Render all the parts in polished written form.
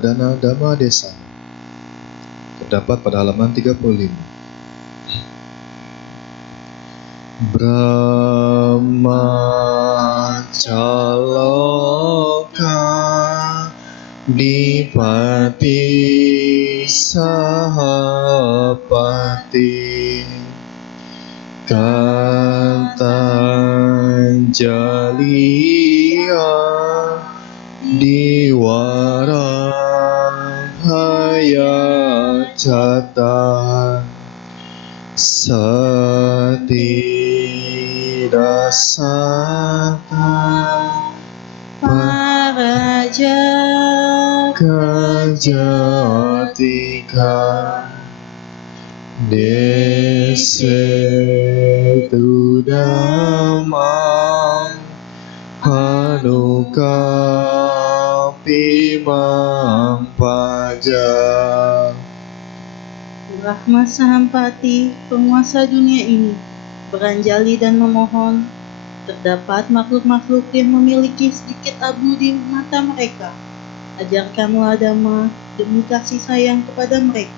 Dana Dhamma Desa terdapat pada halaman 35. Brahmacaloka Dipati Sahapati Katanjaliya Diwarahaya Cata Satirasata Paraja Kajatika Desetu Dhammang Hanukapimang Paja. Brahma Sahampati, penguasa dunia ini, beranjali dan memohon. Terdapat makhluk-makhluk yang memiliki sedikit abu di mata mereka. Ajarkanlah Dhamma demi kasih sayang kepada mereka.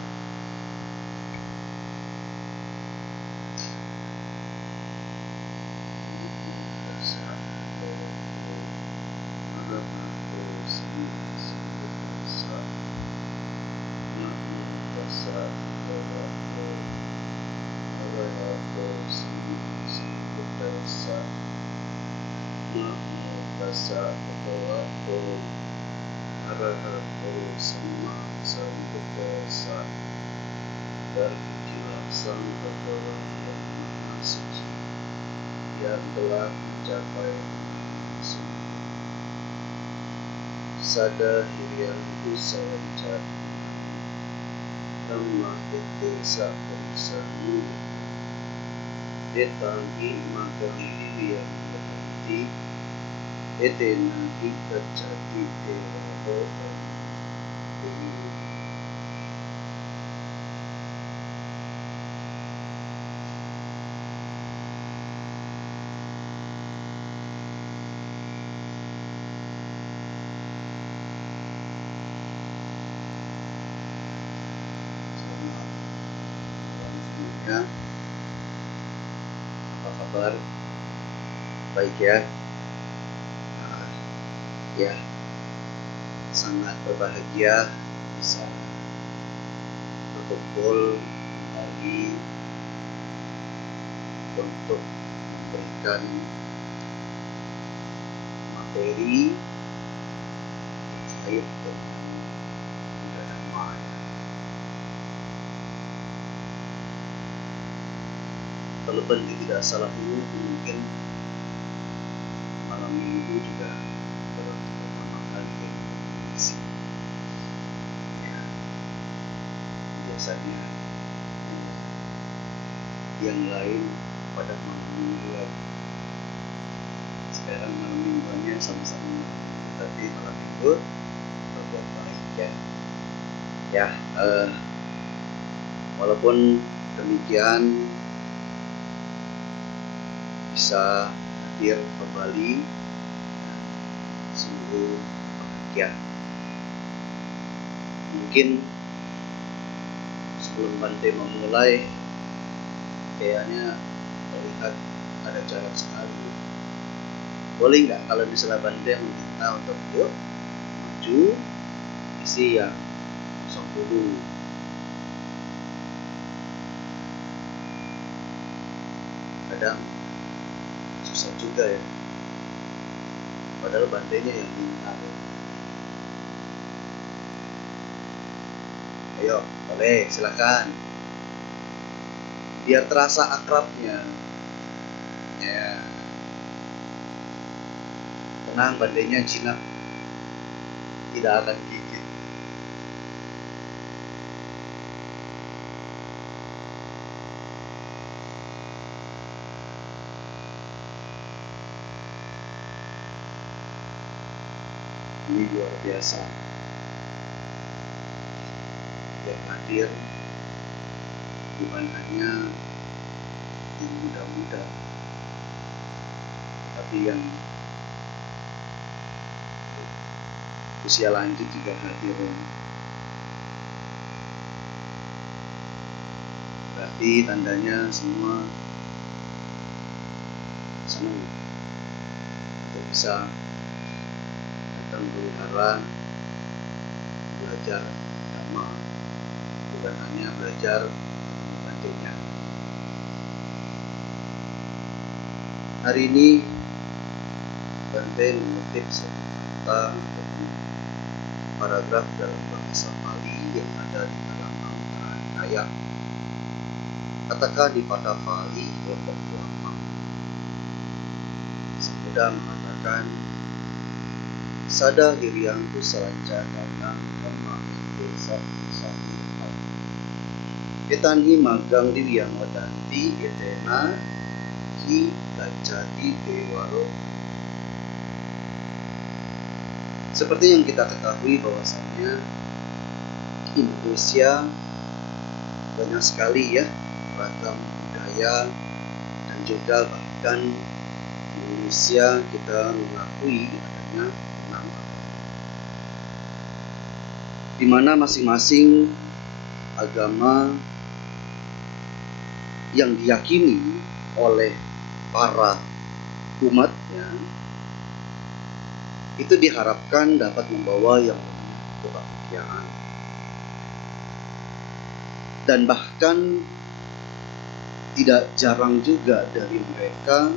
Berpujilah Sang Bhagawan yang Maha Suci yang telah mencapai sempurna. Sada hirian usaha Dhamma ete saperisanu Detangi magali hirian berarti ete nanti terjadi teroro apa kabar? Baik ya. Ya, sangat berbahagia bisa berkumpul kembali untuk memberikan materi terkait dengan Dhamma. Kalau tidak salah dulu mungkin malam minggu juga pertama kali yang berisi. Ya, biasanya yang lain pada malam mingguan. Sekarang malam mingguannya sama-sama, tapi malam minggu berbuat baik ya. Ya, walaupun demikian bisa hadir kembali sungguh bahagia. Mungkin sebelum Bante memulai kayaknya terlihat ada jarak sekali. Boleh nggak kalau misalnya Bante meminta untuk yuk maju isi yang kosong dulu. Kadang susah juga ya, padahal Bantenya yang minta ya. Ayo, boleh, silakan. Biar terasa akrabnya. Ya. Tenang, Bantenya jinak, tidak akan gigit. Ini luar biasa. Yang hadir bukan hanya yang muda-muda, tapi yang usia lanjut juga hadir. Berarti tandanya semua senang untuk bisa datang ke wihara belajar dhamma, bukan hanya belajar membacanya. Hari ini Bante mengutip satu kata atau paragraf dalam bahasa Pali yang ada di dalam Mantra Nikaya. Katakan di pada Pali kelompok ulama. Sang Buddha mengatakan, sada hiriyantu salanca danang dhamma desa sami etanhi magang diwiyang wadanti etena hi gacati dewaro. Seperti yang kita ketahui bahwasannya Indonesia banyak sekali ya ragam budaya, dan juga bahkan di Indonesia kita mengakui adanya 6 agama, di mana masing-masing agama yang diyakini oleh para umatnya itu diharapkan dapat membawa yang namanya kebahagiaan. Dan bahkan tidak jarang juga dari mereka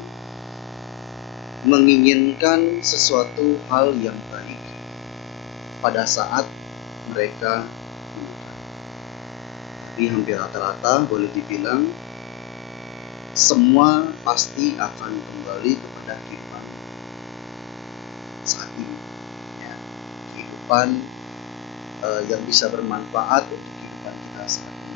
menginginkan sesuatu hal yang baik pada saat mereka menikah. Tapi hampir rata-rata boleh dibilang semua pasti akan kembali kepada kehidupan saat ini, ya. Kehidupan yang bisa bermanfaat untuk kehidupan kita saat ini.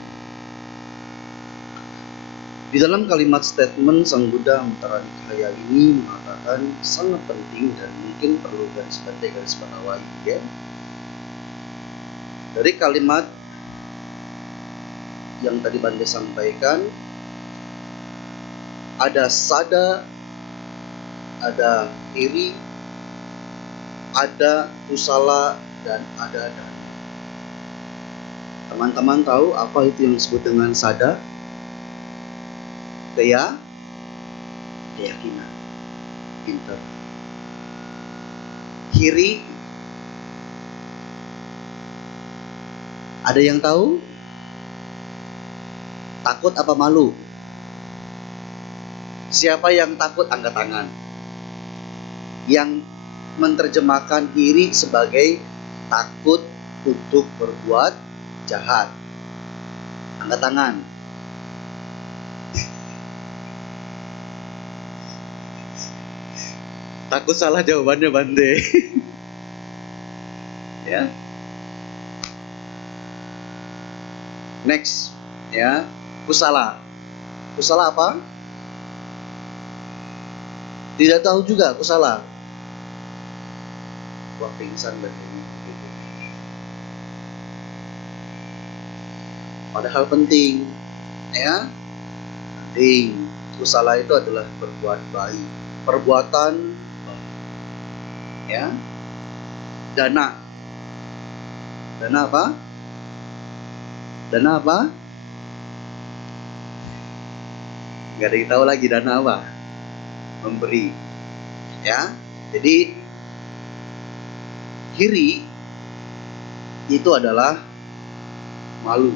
Di dalam kalimat statement Sang Buddha Mantra Nikaya ini mengatakan sangat penting dan mungkin perlu garis bawahi ya. Dari kalimat yang tadi Bante sampaikan, ada sada, ada iri, ada kusala, dan ada dana. Teman-teman tahu apa itu yang disebut dengan sada? Keyakinan. Pinter. Kiri, ada yang tahu? Takut apa malu? Siapa yang takut angkat tangan? Yang menerjemahkan iri sebagai takut untuk berbuat jahat. Angkat tangan. Takut salah jawabannya Bante. Ya. Next, ya. Kusala. Kusala apa? Tidak tahu juga kusala. Wah, pingsan Bante. Padahal penting, ya. Penting. Kusala itu adalah berbuat baik, perbuatan baik. Ya. Dana. Dana apa? Dana apa? Gak ada yang tahu lagi dana apa? Memberi. Ya. Jadi kiri itu adalah malu.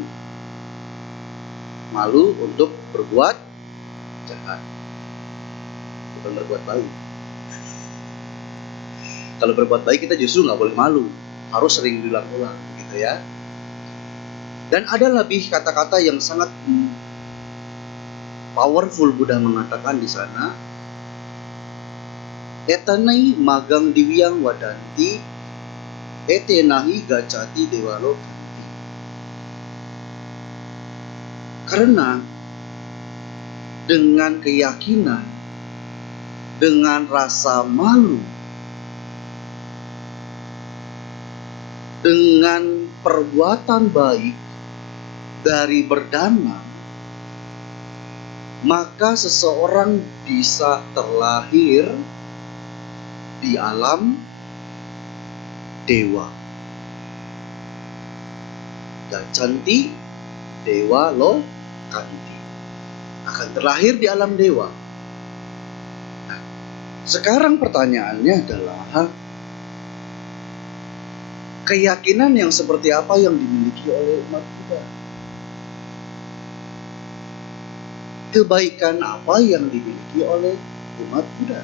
Malu untuk berbuat jahat, bukan berbuat baik. Kalau berbuat baik kita justru nggak boleh malu, harus sering diulang-ulang, gitu ya. Dan ada lebih kata-kata yang sangat powerful. Buddha mengatakan di sana, etanai magang diwiyang wadanti, etenahi gacati dewalo ganti. Karena dengan keyakinan, dengan rasa malu, dengan perbuatan baik dari berdana, maka seseorang bisa terlahir di alam dewa. Gacanti Dewa Lokanti, akan terlahir di alam dewa. Nah, sekarang pertanyaannya adalah keyakinan yang seperti apa yang dimiliki oleh umat Buddha? Kebaikan apa yang dimiliki oleh umat Buddha?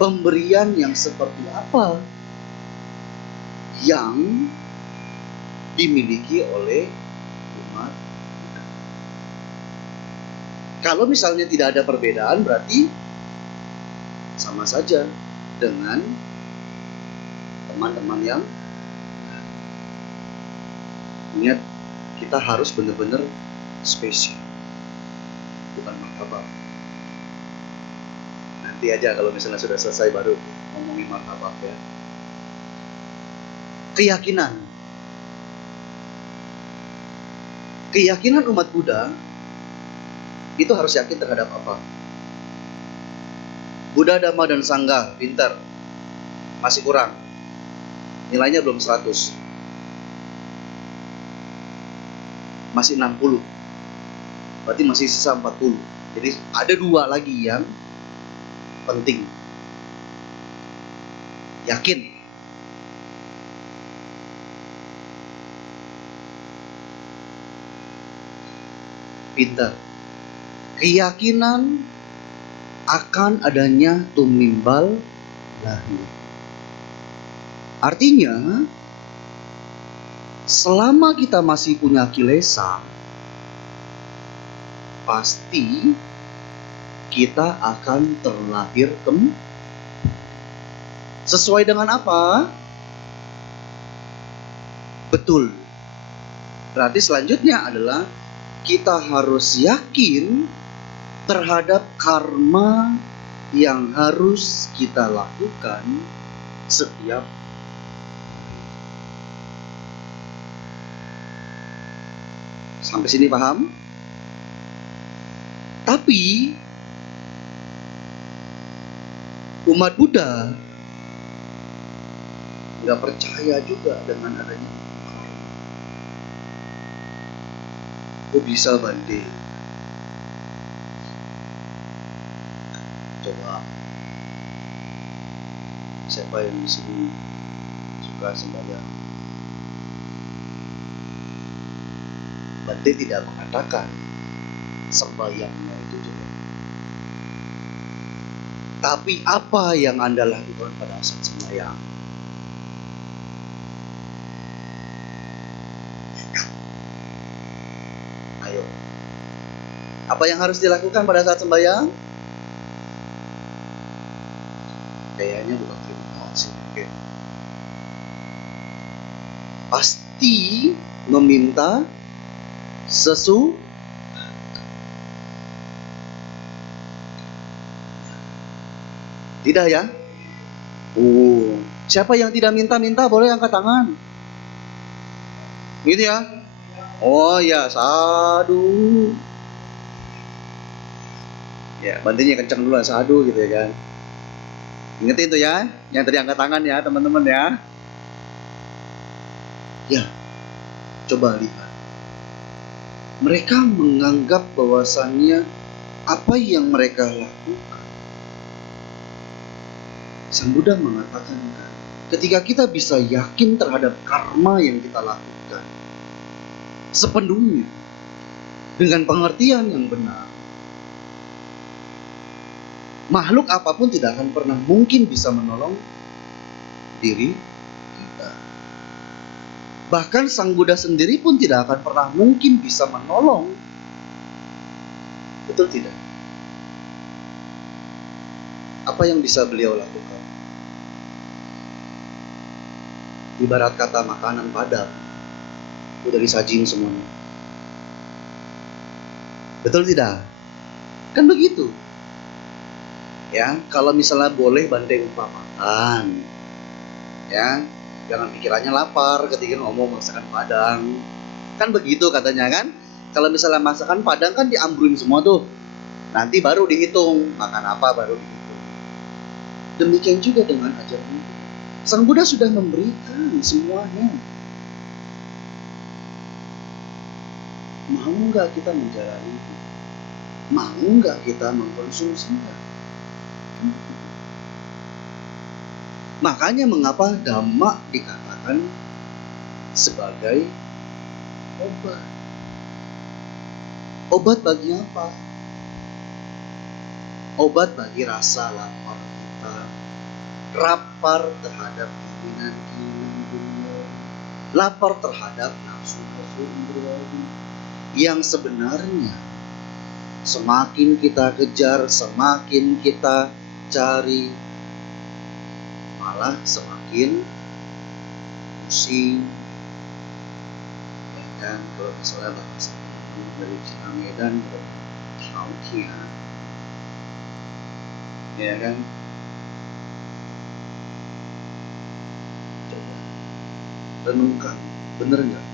Pemberian yang seperti apa yang dimiliki oleh umat Buddha? Kalau misalnya tidak ada perbedaan, berarti sama saja dengan teman-teman yang ingat, kita harus benar-benar spesial, bukan martabak. Nanti aja kalau misalnya sudah selesai baru ngomongin martabak ya. Keyakinan umat Buddha itu harus yakin terhadap apa? Buddha, Dhamma, dan Sangha, pintar. Masih kurang. Nilainya belum 100. Masih 60. Berarti masih sisa 40. Jadi ada 2 lagi yang penting. Yakin. Pintar. Keyakinan akan adanya tumimbal lahir. Artinya, selama kita masih punya kilesa, pasti kita akan terlahir kembali. Sesuai dengan apa? Betul. Berarti selanjutnya adalah kita harus yakin terhadap karma yang harus kita lakukan setiap hari. Sampai sini paham? Tapi umat Buddha nggak percaya juga dengan adanya karma. Kok bisa Bante? Coba, siapa yang di sini suka sembahyang? Bante tidak mengatakan sembahyangnya itu jelek. Tapi apa yang Anda lakukan pada saat sembahyang? Ayo. Apa yang harus dilakukan pada saat sembahyang? Kayaknya bukan terima kasih. Oke. Pasti meminta sesuatu. Tidak ya? Siapa yang tidak minta-minta boleh angkat tangan. Gitu ya? Oh ya, sadu. Ya, bantunya kencang dulu, sadu gitu ya kan. Ingetin tuh ya, yang tadi angkat tangan ya teman-teman ya. Ya, coba lihat. Mereka menganggap bahwasannya apa yang mereka lakukan. Sang Buddha mengatakan, ketika kita bisa yakin terhadap karma yang kita lakukan sepenuhnya dengan pengertian yang benar, makhluk apapun tidak akan pernah mungkin bisa menolong diri kita. Bahkan Sang Buddha sendiri pun tidak akan pernah mungkin bisa menolong. Betul tidak? Apa yang bisa beliau lakukan? Ibarat kata makanan padang, udah disajin semuanya. Betul tidak? Kan begitu. Ya, kalau misalnya boleh Bante umpamakan, ya, jangan pikirannya lapar ketika ngomong masakan Padang. Kan begitu katanya kan? Kalau misalnya masakan Padang kan diambruin semua tuh. Nanti baru dihitung makan apa, baru dihitung. Demikian juga dengan ajaran Buddha. Sang Buddha sudah memberikan semuanya. Mau nggak kita menjalani? Mau nggak kita mengkonsumsinya? Makanya mengapa Dhamma dikatakan sebagai obat. Obat bagi apa? Obat bagi rasa lapar kita, lapar terhadap keinginan-keinginan dunia, lapar terhadap nafsu-nafsu indriawi yang sebenarnya semakin kita kejar, semakin kita cari, malah semakin pusing. Dan kalau misalnya bahasa dari Cina Medan Taukia, ya kan? Coba renungkan, bener nggak?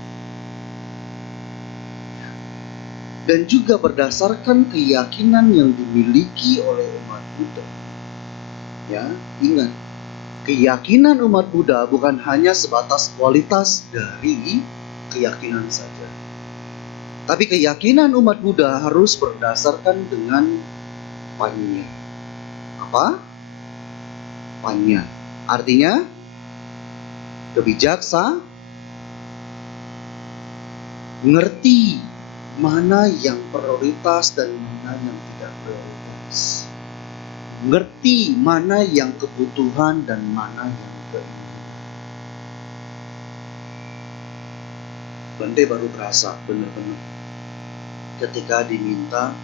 Dan juga berdasarkan keyakinan yang dimiliki oleh umat Buddha. Ya, ingat, keyakinan umat Buddha bukan hanya sebatas kualitas dari keyakinan saja. Tapi keyakinan umat Buddha harus berdasarkan dengan panya. Apa? Panya. Artinya kebijaksanaan, ngerti mana yang prioritas dan mana yang tidak prioritas. Ngerti mana yang kebutuhan dan mana yang keinginan. Bante baru berasa benar-benar ketika diminta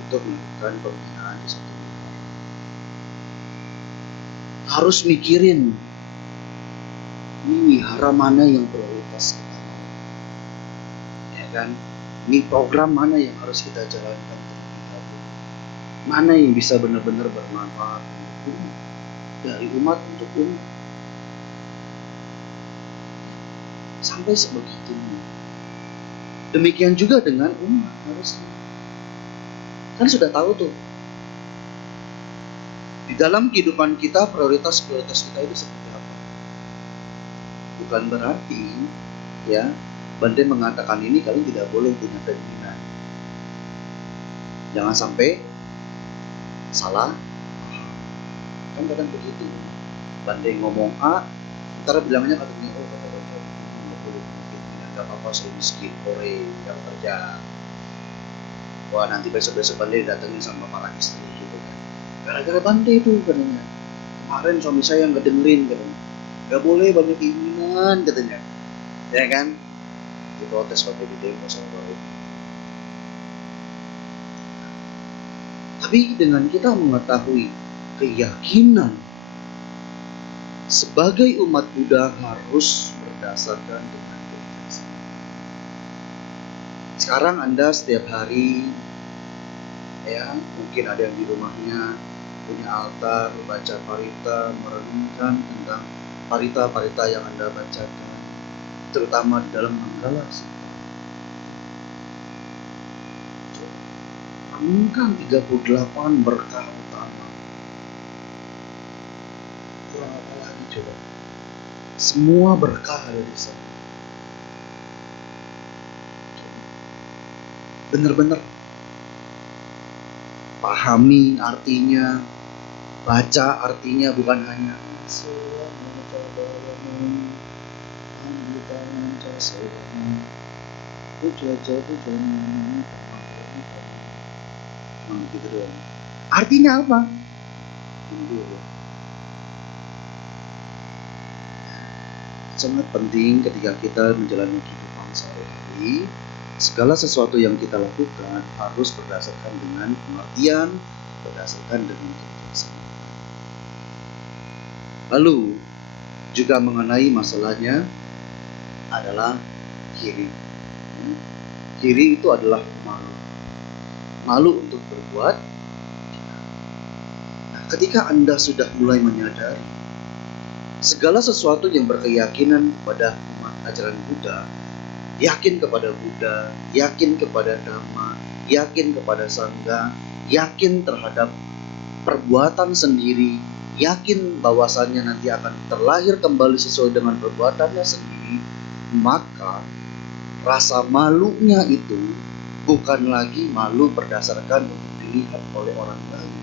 untuk melakukan pembinaan di satu negara. Harus mikirin ini wihara mana yang prioritas kita mau, ya kan? Ini program mana yang harus kita jalankan terlebih dahulu, mana yang bisa benar-benar bermanfaat untuk umat, dari umat untuk umat, sampai sebegitunya. Demikian juga dengan umat harusnya. Kan sudah tahu tuh, di dalam kehidupan kita prioritas-prioritas kita itu seperti apa. Bukan berarti ya Bante mengatakan ini kalian tidak boleh punya keinginan. Jangan sampai salah paham. Kan kadang begitu. Bante ngomong A, ntar bilangnya katanya kata Bante nggak boleh punya keinginan, nggak apa-apa saya miskin, kore, yang kerja. Wah nanti besok-besok Bante datangin sama para istri gitu kan. Gara-gara Bante itu katanya. Kemarin suami saya nggak dengerin katanya. Nggak boleh banyak keinginan katanya. Ya kan? Diprotes Bante di demo sama orang. Tapi dengan kita mengetahui keyakinan sebagai umat Buddha harus berdasarkan dengan kebijaksanaan. Sekarang Anda setiap hari, ya mungkin ada yang di rumahnya punya altar, baca parita, merenungkan tentang parita-parita yang Anda bacakan, terutama di dalam Manggala Sutta. Renungkan 38 berkah utama. Kurang apa lagi coba? Semua berkah ada di sana. Benar-benar pahami artinya, baca artinya, bukan hanya begitu doang. Artinya apa? Sangat penting ketika kita menjalani kehidupan sehari-hari, segala sesuatu yang kita lakukan harus berdasarkan dengan pengertian, berdasarkan dengan kebijaksanaan. Lalu juga mengenai masalahnya adalah kiri. Kiri itu adalah malu. Malu untuk berbuat. Nah, ketika Anda sudah mulai menyadari segala sesuatu yang berkeyakinan kepada umat ajaran Buddha, yakin kepada Buddha, yakin kepada Dhamma, yakin kepada Sangha, yakin terhadap perbuatan sendiri, yakin bahwasannya nanti akan terlahir kembali sesuai dengan perbuatannya sendiri, maka rasa malunya itu bukan lagi malu berdasarkan untuk dilihat oleh orang lain.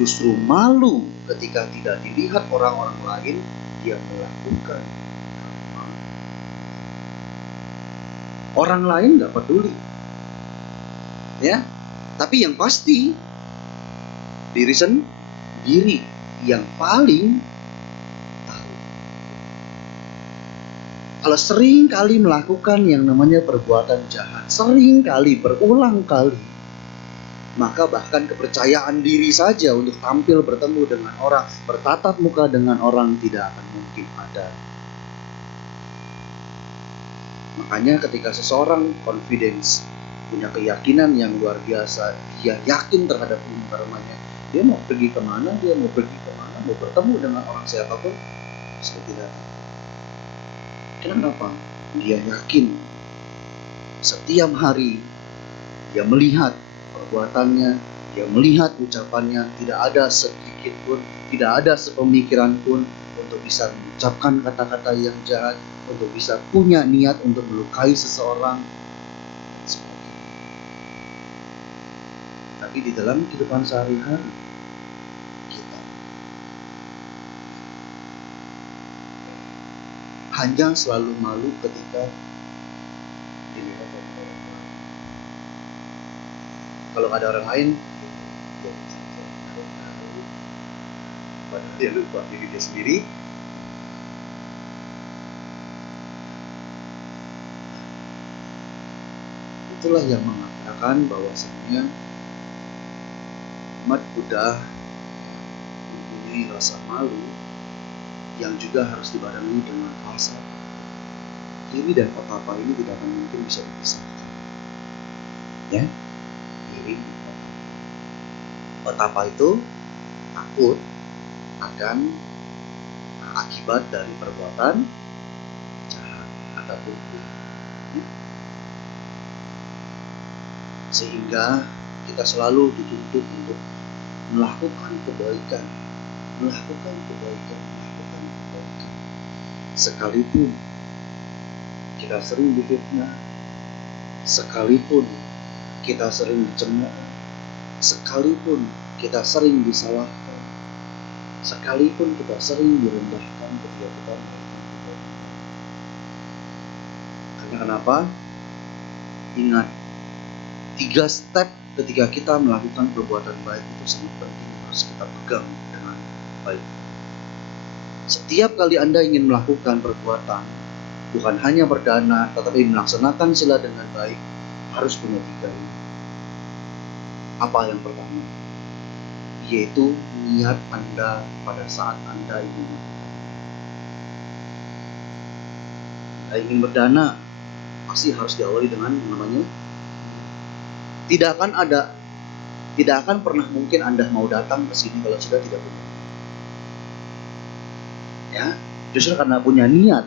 Justru malu ketika tidak dilihat orang-orang lain, dia melakukan. Orang lain gak peduli, ya. Tapi yang pasti diri sendiri yang paling tahu. Kalau sering kali melakukan yang namanya perbuatan jahat, sering kali, berulang kali, maka bahkan kepercayaan diri saja untuk tampil bertemu dengan orang, bertatap muka dengan orang tidak akan mungkin ada. Makanya ketika seseorang confidence, punya keyakinan yang luar biasa, dia yakin terhadap firman-Nya, dia mau pergi kemana, mau bertemu dengan orang siapapun, saya tidak tahu. Kenapa? Dia yakin setiap hari dia melihat perbuatannya, dia melihat ucapannya, tidak ada sedikit pun, tidak ada sepemikiran pun untuk bisa mengucapkan kata-kata yang jahat, untuk bisa punya niat untuk melukai seseorang. Tapi di dalam kehidupan sehari-hari kita hanya selalu malu ketika dilihat oleh orang lain. Kalau ada orang lain, padahal dia lupa diri dia sendiri. Itulah yang mengatakan bahwasanya umat Buddha mempunyai rasa malu yang juga harus dibarengi dengan rasa diri dan apa-apa ini tidak akan mungkin bisa dipisahkan. Ya, diri apa itu takut akan akibat dari perbuatan jahat ataupun sehingga kita selalu dituntut untuk melakukan kebaikan. Sekalipun kita sering difitnah, sekalipun kita sering dicemooh, sekalipun kita sering disalahkan, sekalipun kita sering direndahkan ketika kita melakukan kebaikan. Karena kenapa? Ingat, 3 step ketika kita melakukan perbuatan baik itu sangat penting, harus kita pegang dengan baik. Setiap kali Anda ingin melakukan perbuatan, bukan hanya berdana, tetapi melaksanakan sila dengan baik, harus punya 3 ini. Apa yang pertama? Yaitu niat Anda pada saat Anda ingin berdana, pasti harus diawali dengan namanya. Tidak akan pernah mungkin Anda mau datang ke sini kalau sudah tidak punya. Ya, justru karena punya niat,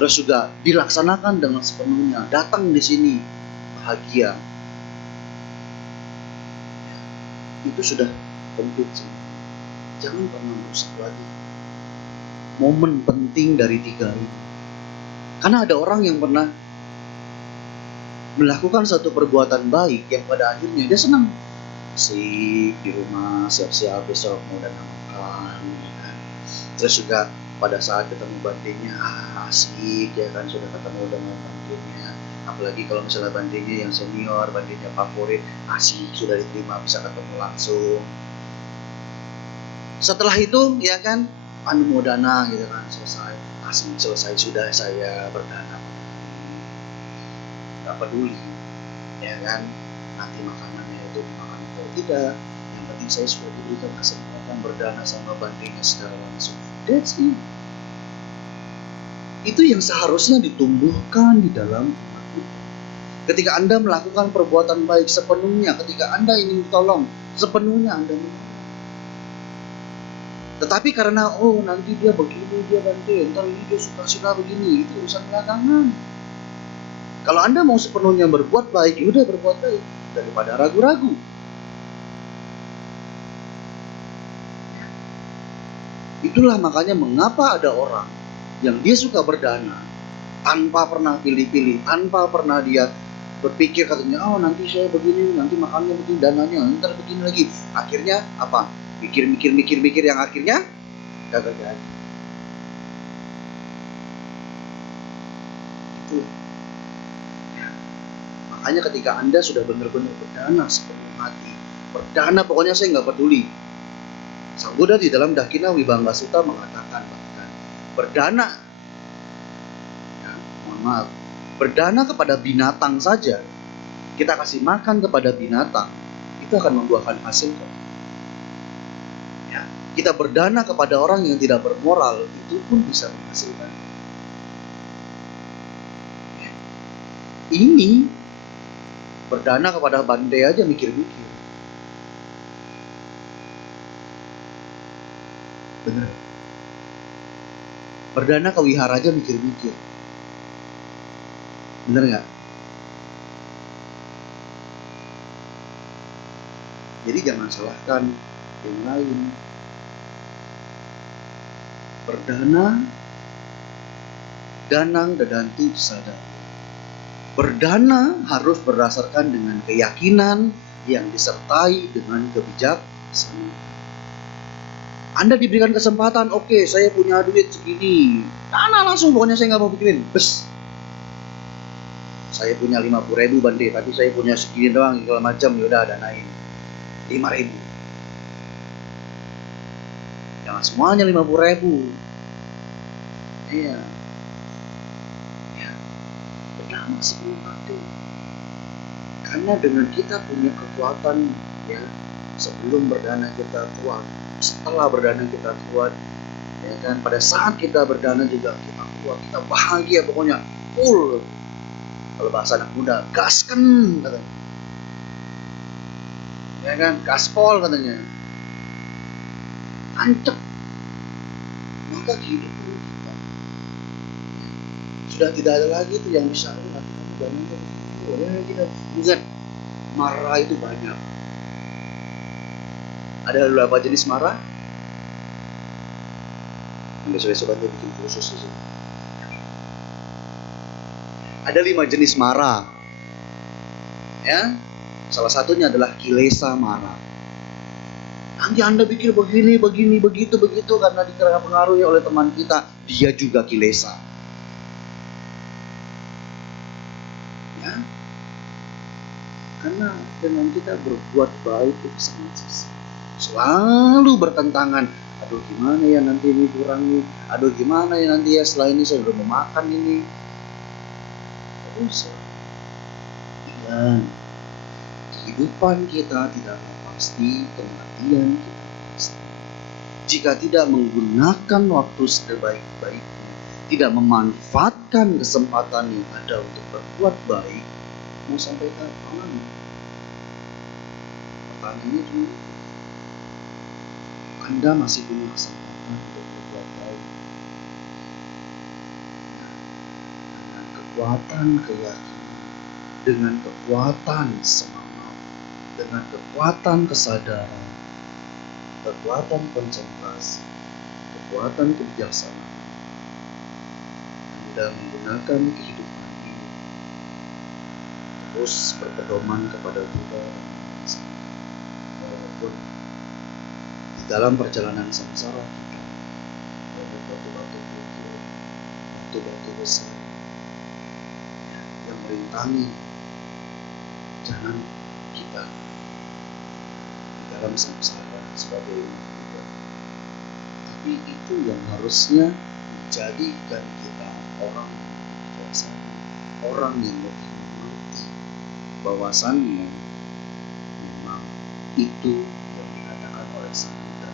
terus juga dilaksanakan dengan sepenuhnya, datang di sini bahagia, itu sudah komplit semua. Jangan pernah merusak lagi momen penting dari 3 ini. Karena ada orang yang pernah melakukan satu perbuatan baik yang pada akhirnya dia senang, asik di rumah, siap-siap besok mau datang makan, ya kan? Terus juga pada saat ketemu bantinya asik, ya kan, sudah ketemu dengan bantinya, apalagi kalau misalnya bantinya yang senior, bantinya favorit, asik, sudah diterima, bisa ketemu langsung. Setelah itu, ya kan, mau dana gitu kan, selesai, asik, selesai sudah saya berdana. Gak peduli, ya kan, nanti makanannya itu dimakan atau tidak, yang penting saya sudah diberikan kesempatan berdana sama bantinya secara langsung. That's it. Itu yang seharusnya ditumbuhkan di dalam umat Buddha. Ketika Anda melakukan perbuatan baik sepenuhnya, ketika Anda ingin tolong sepenuhnya Anda menolong. Tetapi karena nanti dia begini, dia bantu, entar ini dia suka begini, itu urusan belakangan. Kalau Anda mau sepenuhnya berbuat baik, udah berbuat baik daripada ragu-ragu. Itulah makanya mengapa ada orang yang dia suka berdana, tanpa pernah pilih-pilih, tanpa pernah dia berpikir katanya, oh nanti saya begini, nanti makannya begini, dananya ntar begini lagi. Akhirnya apa? Mikir yang akhirnya gagal jadi. Itu. Makanya ketika Anda sudah benar-benar berdana sepenuh hati, berdana pokoknya saya nggak peduli. Sang Buddha di dalam Dakina Vibhanga Sutta mengatakan bahkan berdana, ya, mohon maaf, berdana kepada binatang saja, kita kasih makan kepada binatang, itu akan membuahkan hasil kok. Ya, kita berdana kepada orang yang tidak bermoral, itu pun bisa menghasilkan. Ya. Ini berdana kepada bandai aja mikir-mikir. Bener. Berdana ke wihara aja mikir-mikir. Bener nggak? Jadi jangan salahkan yang lain. Berdana, danang dadanti sadar. Berdana harus berdasarkan dengan keyakinan yang disertai dengan kebijaksanaan. Anda diberikan kesempatan, oke, saya punya duit segini, dana langsung, pokoknya saya nggak mau pikirin, bes. Saya punya 50.000 bande, tapi saya punya segini doang, segala macam, yaudah danain 5.000. Jangan semuanya 50.000. Iya. Ya. Berdana sebelum mati. Karena dengan kita punya kekuatan, ya, sebelum berdana kita kuat, setelah berdana kita kuat, ya kan, pada saat kita berdana juga kita kuat, kita bahagia, pokoknya full. Kalau bahasa anak muda, gasken katanya, ya kan, gaspol katanya, ancep. Maka kehidupan kita sudah tidak ada lagi itu yang bisa nanti kamu dananya begini. Kita ingat, marah itu banyak. Ada beberapa jenis marah. Besok-besok aja bikin khusus di sini. Ada 5 jenis marah. Ya, salah satunya adalah kilesa marah. Nanti Anda pikir begini, begitu karena dipengaruhi oleh teman kita, dia juga kilesa. Ya, karena dengan kita berbuat baik itu sangat susah. Selalu bertentangan. Aduh gimana ya nanti ini kurang nih. Aduh gimana ya nanti ya setelah ini saya udah mau makan ini. Terus dan kehidupan kita tidaklah pasti, kematian kita pasti. Jika tidak menggunakan waktu sebaik-baiknya, tidak memanfaatkan kesempatan yang ada untuk berbuat baik, mau sampai kapan? Pertanyaannya cuma itu. Anda masih punya kesempatan untuk berbuat baik. Dengan kekuatan keyakinan, dengan kekuatan semangat, dengan kekuatan kesadaran, kekuatan konsentrasi, kekuatan kebijaksanaan, Anda menggunakan kehidupan ini terus berpedoman kepada Buddha, walaupun di dalam perjalanan samsara kita banyak batu-batu kecil, batu-batu besar yang merintangi jalan kita di dalam samsara sebagai umat Buddha. Tapi itu yang harusnya menjadikan kita orang yang bijaksana, orang yang lebih mengerti bahwasannya memang itu yang dikatakan oleh Sang Buddha,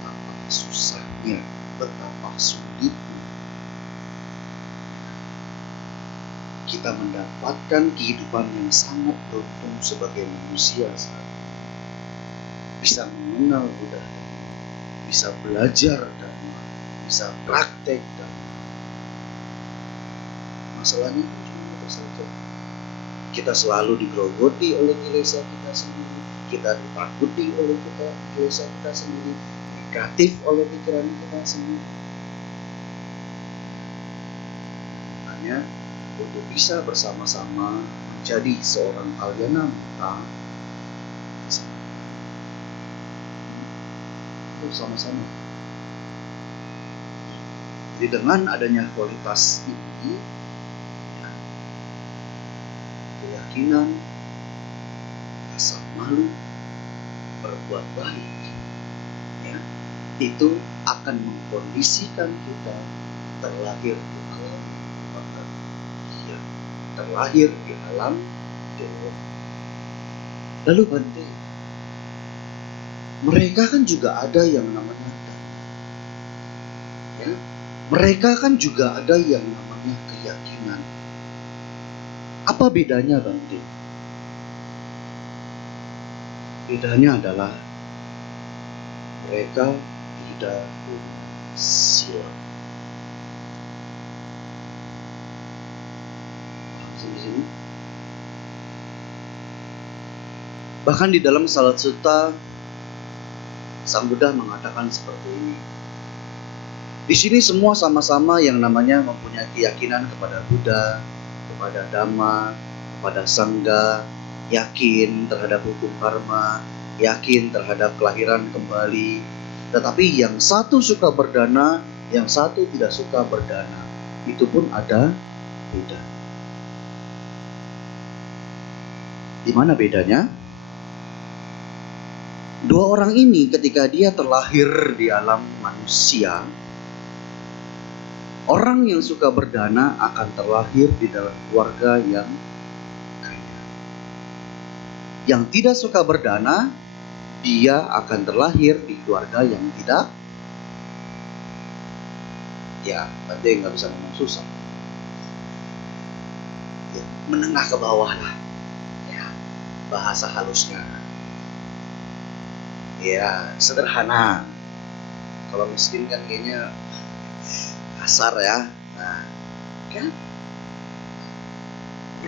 betapa susahnya, betapa sulitnya kita mendapatkan kehidupan yang sangat beruntung sebagai manusia saat bisa mengenal Buddha, bisa belajar Dhamma, bisa praktek Dhamma. Masalahnya cuma itu saja. Kita selalu digerogoti oleh kilesa kita sendiri, kita ditakuti oleh kilesa kita sendiri, negatif oleh pikiran kita sendiri. Makanya untuk bisa bersama-sama menjadi seorang Aliana Muta, bersama-sama. Jadi dengan adanya kualitas ini, ya, keyakinan, rasa malu, berbuat baik, ya, itu akan mengkondisikan kita terlahir di alam bahagia, terlahir di alam dewa. Lalu Bante, mereka kan juga ada yang namanya dan, ya, mereka kan juga ada yang namanya keyakinan. Apa bedanya Bante? Bedanya adalah mereka tidak punya sila. Paham sampai sini? Bahkan di dalam Salat Sutta, Sang Buddha mengatakan seperti ini. Di sini semua sama-sama yang namanya mempunyai keyakinan kepada Buddha, kepada Dhamma, kepada Sangha, yakin terhadap hukum karma, yakin terhadap kelahiran kembali. Tetapi yang satu suka berdana, yang satu tidak suka berdana. Itu pun ada beda. Di mana bedanya? Dua orang ini ketika dia terlahir di alam manusia, orang yang suka berdana akan terlahir di dalam keluarga yang kaya. Yang tidak suka berdana, dia akan terlahir di keluarga yang tidak, ya, Bante nggak bisa ngomong susah, ya, menengah ke bawah lah, ya, bahasa halusnya, ya, sederhana. Kalau miskin kan kayaknya kasar ya. Nah, kan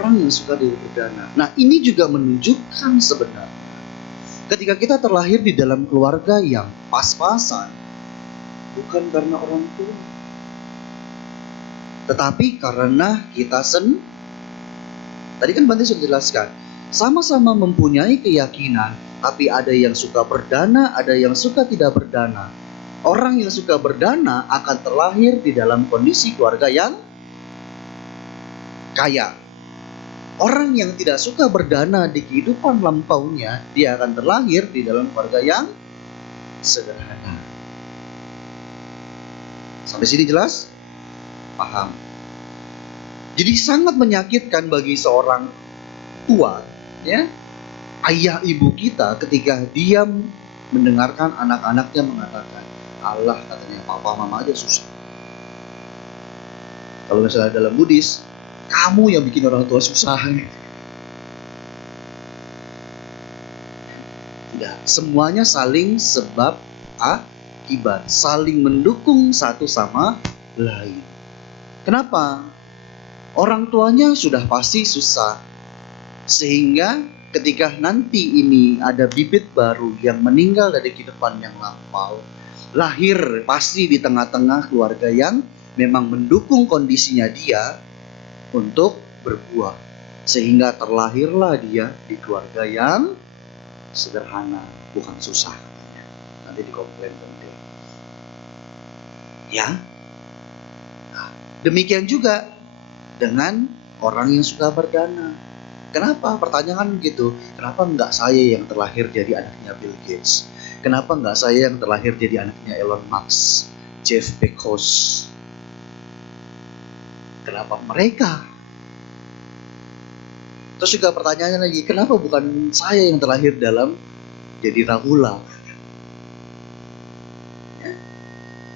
orang yang suka berdana. Nah, ini juga menunjukkan sebenarnya ketika kita terlahir di dalam keluarga yang pas-pasan, bukan karena orang tua, tetapi karena kita tadi kan Bante sudah jelaskan, sama-sama mempunyai keyakinan, tapi ada yang suka berdana, ada yang suka tidak berdana. Orang yang suka berdana akan terlahir di dalam kondisi keluarga yang kaya. Orang yang tidak suka berdana di kehidupan lampaunya, dia akan terlahir di dalam keluarga yang sederhana. Sampai sini jelas? Paham? Jadi sangat menyakitkan bagi seorang tua, ya, ayah ibu kita, ketika dia mendengarkan anak-anaknya mengatakan, Allah, katanya papa mama aja susah. Kalau misalnya dalam Buddhis, kamu yang bikin orang tua susah. Tidak, semuanya saling sebab akibat, saling mendukung satu sama lain. Kenapa? Orang tuanya sudah pasti susah, sehingga ketika nanti ini ada bibit baru yang meninggal dari kehidupan yang lampau, lahir pasti di tengah-tengah keluarga yang memang mendukung kondisinya dia untuk berbuah, sehingga terlahirlah dia di keluarga yang sederhana, bukan susah. Nanti dikomplain Bante. Ya, nah, demikian juga dengan orang yang suka berdana. Kenapa? Pertanyaan gitu. Kenapa enggak saya yang terlahir jadi anaknya Bill Gates? Kenapa enggak saya yang terlahir jadi anaknya Elon Musk, Jeff Bezos? Kenapa mereka? Terus juga pertanyaannya lagi, kenapa bukan saya yang terlahir dalam jadi Rahula? Ya,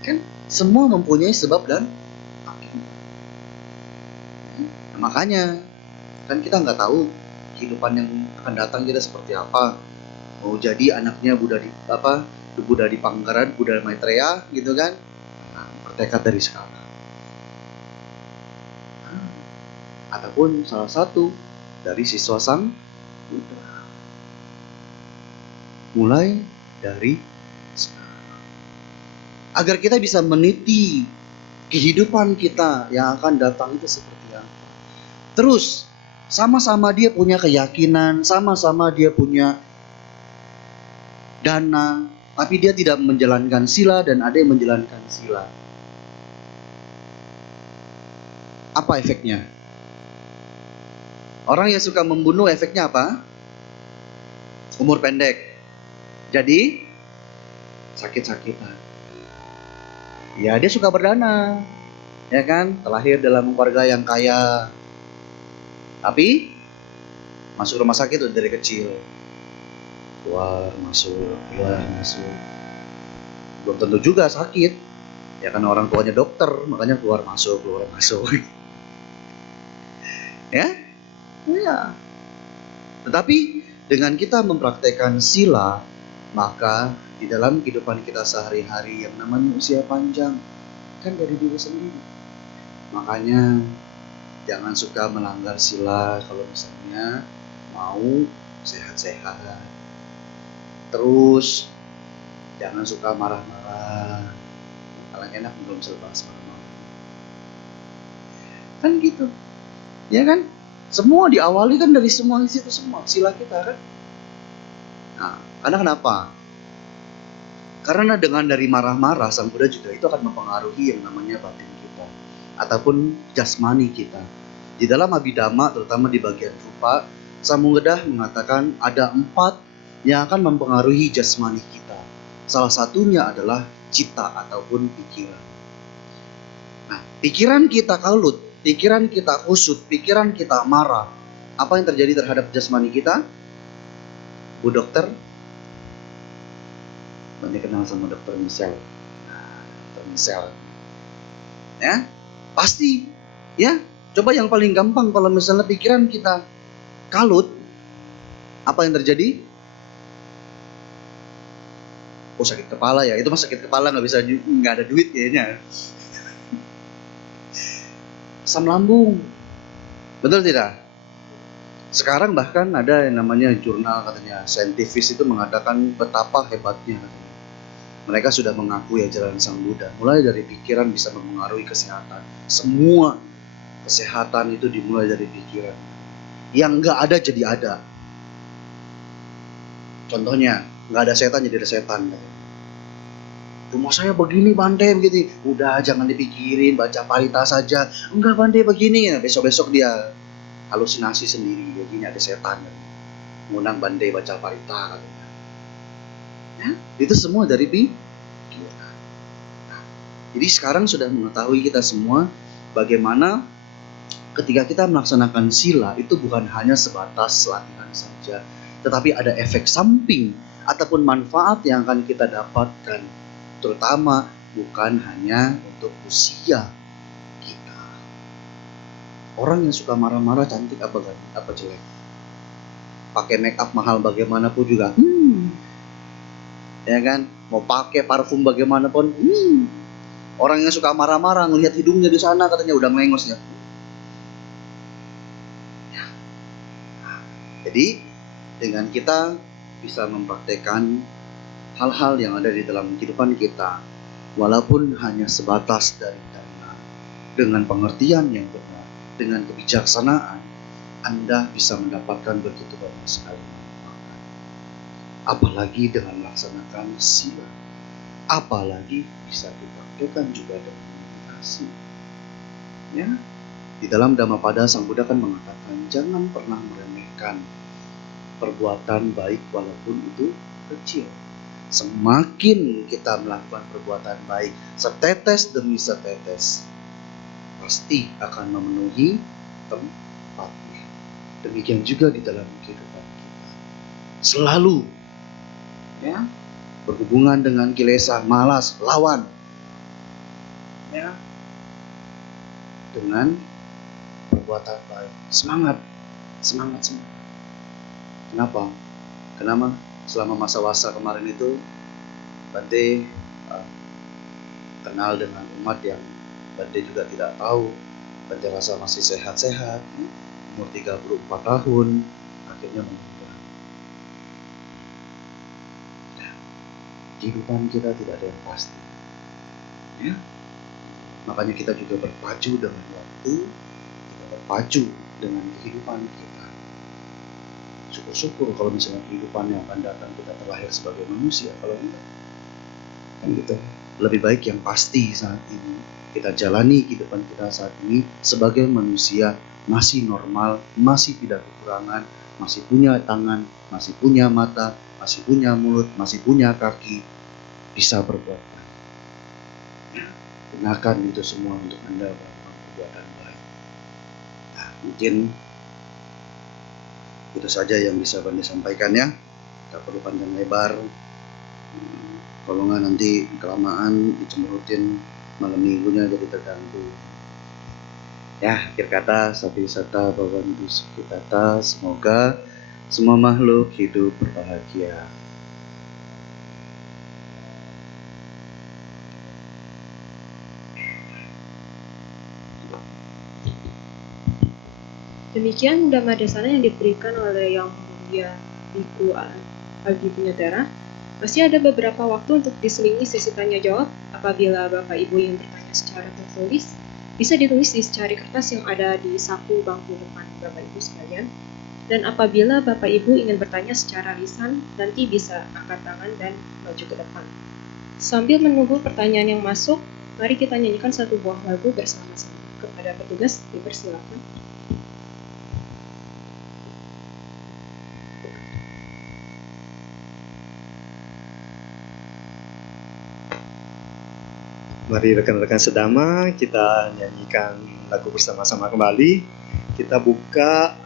kan semua mempunyai sebab dan akibat. Nah, makanya kan kita nggak tahu kehidupan yang akan datang kita seperti apa. Mau jadi anaknya Buddha di Panggaran, Buddha Maitreya gitu kan. Nah, bertekad dari sekarang. Ataupun salah satu dari siswa Sang Buddha. Mulai dari sekarang. Agar kita bisa meniti kehidupan kita yang akan datang itu seperti Terus sama-sama dia punya keyakinan, sama-sama dia punya dana, tapi dia tidak menjalankan sila dan ada yang menjalankan sila. Apa efeknya? Orang yang suka membunuh efeknya apa? Umur pendek. Jadi sakit-sakitan. Ya dia suka berdana, ya kan? Terlahir dalam keluarga yang kaya, tapi masuk rumah sakit dari kecil. Keluar masuk. Belum tentu juga sakit. Ya kan orang tuanya dokter, makanya keluar masuk. Ya? Ya. Tetapi dengan kita mempraktekkan sila, maka di dalam kehidupan kita sehari-hari yang namanya usia panjang kan dari diri sendiri. Makanya jangan suka melanggar sila kalau misalnya mau sehat-sehat. Terus jangan suka marah-marah. Paling enak belum selepas marah-marah. Kan gitu. Ya kan? Semua diawali kan dari semua itu semua sila kita kan. Nah, karena kenapa? Karena dengan dari marah-marah Sang Buddha juga itu akan mempengaruhi yang namanya batin kita ataupun jasmani kita. Di dalam Abhidhamma terutama di bagian rupa, Sang Buddha mengatakan ada 4 yang akan mempengaruhi jasmani kita. Salah satunya adalah cita ataupun pikiran. Nah, pikiran kita kalut, pikiran kita kusut, pikiran kita marah. Apa yang terjadi terhadap jasmani kita? Bu dokter, nanti kenal sama dokter Michelle. Dokter Michelle. Ya, pasti. Ya, coba yang paling gampang kalau misalnya pikiran kita kalut, apa yang terjadi? Oh sakit kepala ya, itu mah sakit kepala nggak ada duit kayaknya. Asam lambung, betul tidak? Sekarang bahkan ada yang namanya jurnal katanya saintifis itu mengatakan betapa hebatnya. Mereka sudah mengakui ajaran Sang Buddha. Mulai dari pikiran bisa mempengaruhi kesehatan. Semua kesehatan itu dimulai dari pikiran. Yang nggak ada jadi ada. Contohnya, nggak ada setan jadi ada setan. Rumah saya begini Bante begitu. Udah jangan dipikirin, baca parita saja. Enggak Bante begini. Nah, besok-besok dia halusinasi sendiri. Begini ada setan. Ngundang Bante baca parita. Ya, itu semua dari pikiran. Nah, jadi sekarang sudah mengetahui kita semua bagaimana ketika kita melaksanakan sila itu bukan hanya sebatas latihan saja, tetapi ada efek samping ataupun manfaat yang akan kita dapatkan, terutama bukan hanya untuk usia kita. Orang yang suka marah-marah cantik apa jelek? Pakai make up mahal bagaimanapun juga, ya kan? Mau pakai parfum bagaimanapun, orang yang suka marah-marah ngelihat hidungnya di sana katanya udah melengos ya. Jadi dengan kita bisa mempraktekkan hal-hal yang ada di dalam kehidupan kita, walaupun hanya sebatas dari dana, dengan pengertian yang benar, dengan kebijaksanaan, Anda bisa mendapatkan begitu banyak sekali manfaat. Apalagi dengan melaksanakan sila, apalagi bisa dipraktekkan juga dengan meditasi. Ya, di dalam Dhammapada Sang Buddha kan mengatakan jangan pernah meremehkan perbuatan baik walaupun itu kecil. Semakin kita melakukan perbuatan baik setetes demi setetes, pasti akan memenuhi tempatnya. Demikian juga di dalam kehidupan kita. Selalu ya berhubungan dengan kilesa, malas, lawan. Ya. Dengan perbuatan baik. Semangat. Kenapa? Kenapa? Selama masa wasa kemarin itu Bante kenal dengan umat yang Bante juga tidak tahu. Bante rasa masih sehat-sehat, umur 34 tahun, akhirnya meninggal. Kehidupan kita tidak ada yang pasti. Ya? Makanya kita juga berpacu dengan waktu, kita berpacu dengan kehidupan kita. Syukur-syukur kalau misalnya kehidupan yang akan datang kita terlahir sebagai manusia. Kalau enggak, kan gitu. Lebih baik yang pasti saat ini kita jalani kehidupan kita saat ini sebagai manusia, masih normal, masih tidak kekurangan, masih punya tangan, masih punya mata, masih punya mulut, masih punya kaki, bisa berbuat baik. Gunakan itu semua untuk Anda melakukan perbuatan baik. Nah, mungkin itu saja yang bisa Bandi sampaikan ya. Tak perlu panjang lebar. Kalau nggak nanti kelamaan dicemberutin malam minggunya jadi terganggu. Ya, akhir kata sapi wisata Bawan Bisu kata, semoga semua makhluk hidup berbahagia. Demikian Dhamma Desana yang diberikan oleh Yang Mulia Biku Agi Punyatera. Masih ada beberapa waktu untuk diselingi sesi tanya jawab. Apabila Bapak Ibu ingin bertanya secara tertulis, bisa ditulis di secari kertas yang ada di saku bangku depan Bapak Ibu sekalian. Dan apabila Bapak Ibu ingin bertanya secara lisan, nanti bisa angkat tangan dan maju ke depan. Sambil menunggu pertanyaan yang masuk, mari kita nyanyikan satu buah lagu bersama-sama. Kepada petugas dipersilakan. Mari rekan-rekan sedama, kita nyanyikan lagu bersama-sama kembali. Kita buka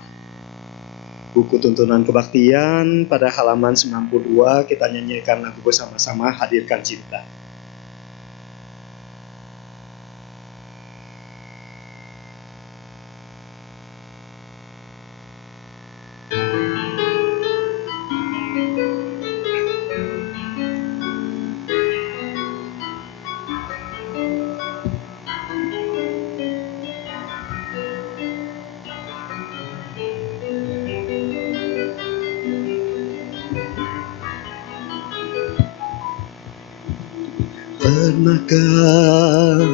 buku tuntunan kebaktian pada halaman 92, kita nyanyikan lagu bersama-sama Hadirkan Cinta. Pernahkah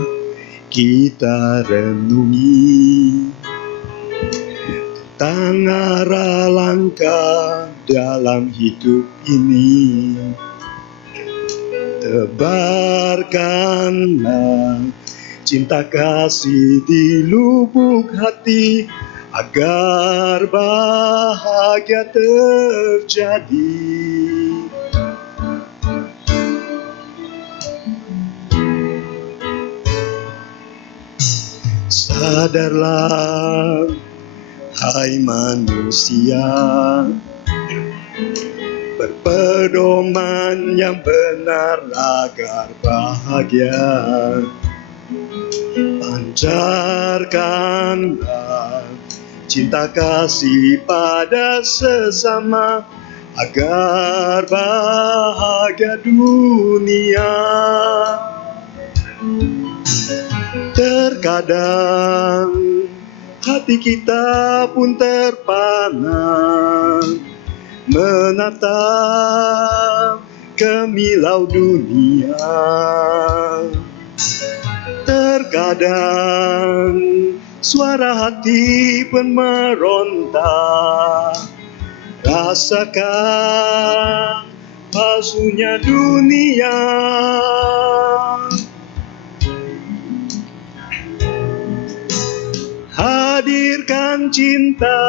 kita renungi tentang arah langkah dalam hidup ini? Tebarkanlah cinta kasih di lubuk hati agar bahagia terjadi. Sadarlah, hai manusia, berpedoman yang benar agar bahagia. Pancarkanlah cinta kasih pada sesama agar bahagia dunia. Terkadang hati kita pun terpana menatap kemilau dunia. Terkadang suara hati pun meronta, rasakan palsunya dunia. Hadirkan cinta,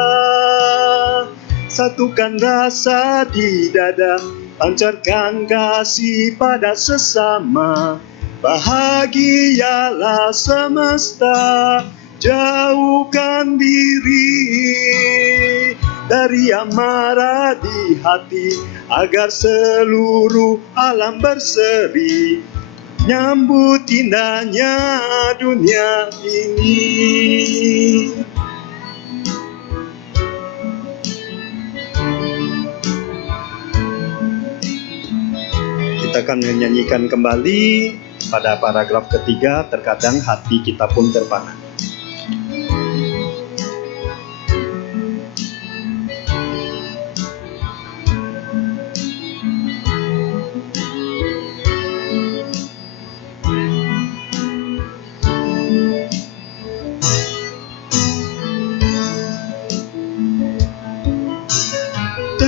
satukan rasa di dada, pancarkan kasih pada sesama. Bahagialah semesta, jauhkan diri dari amarah di hati, agar seluruh alam berseri nyambut indahnya dunia ini. Kita akan menyanyikan kembali pada paragraf ketiga, terkadang hati kita pun terpana.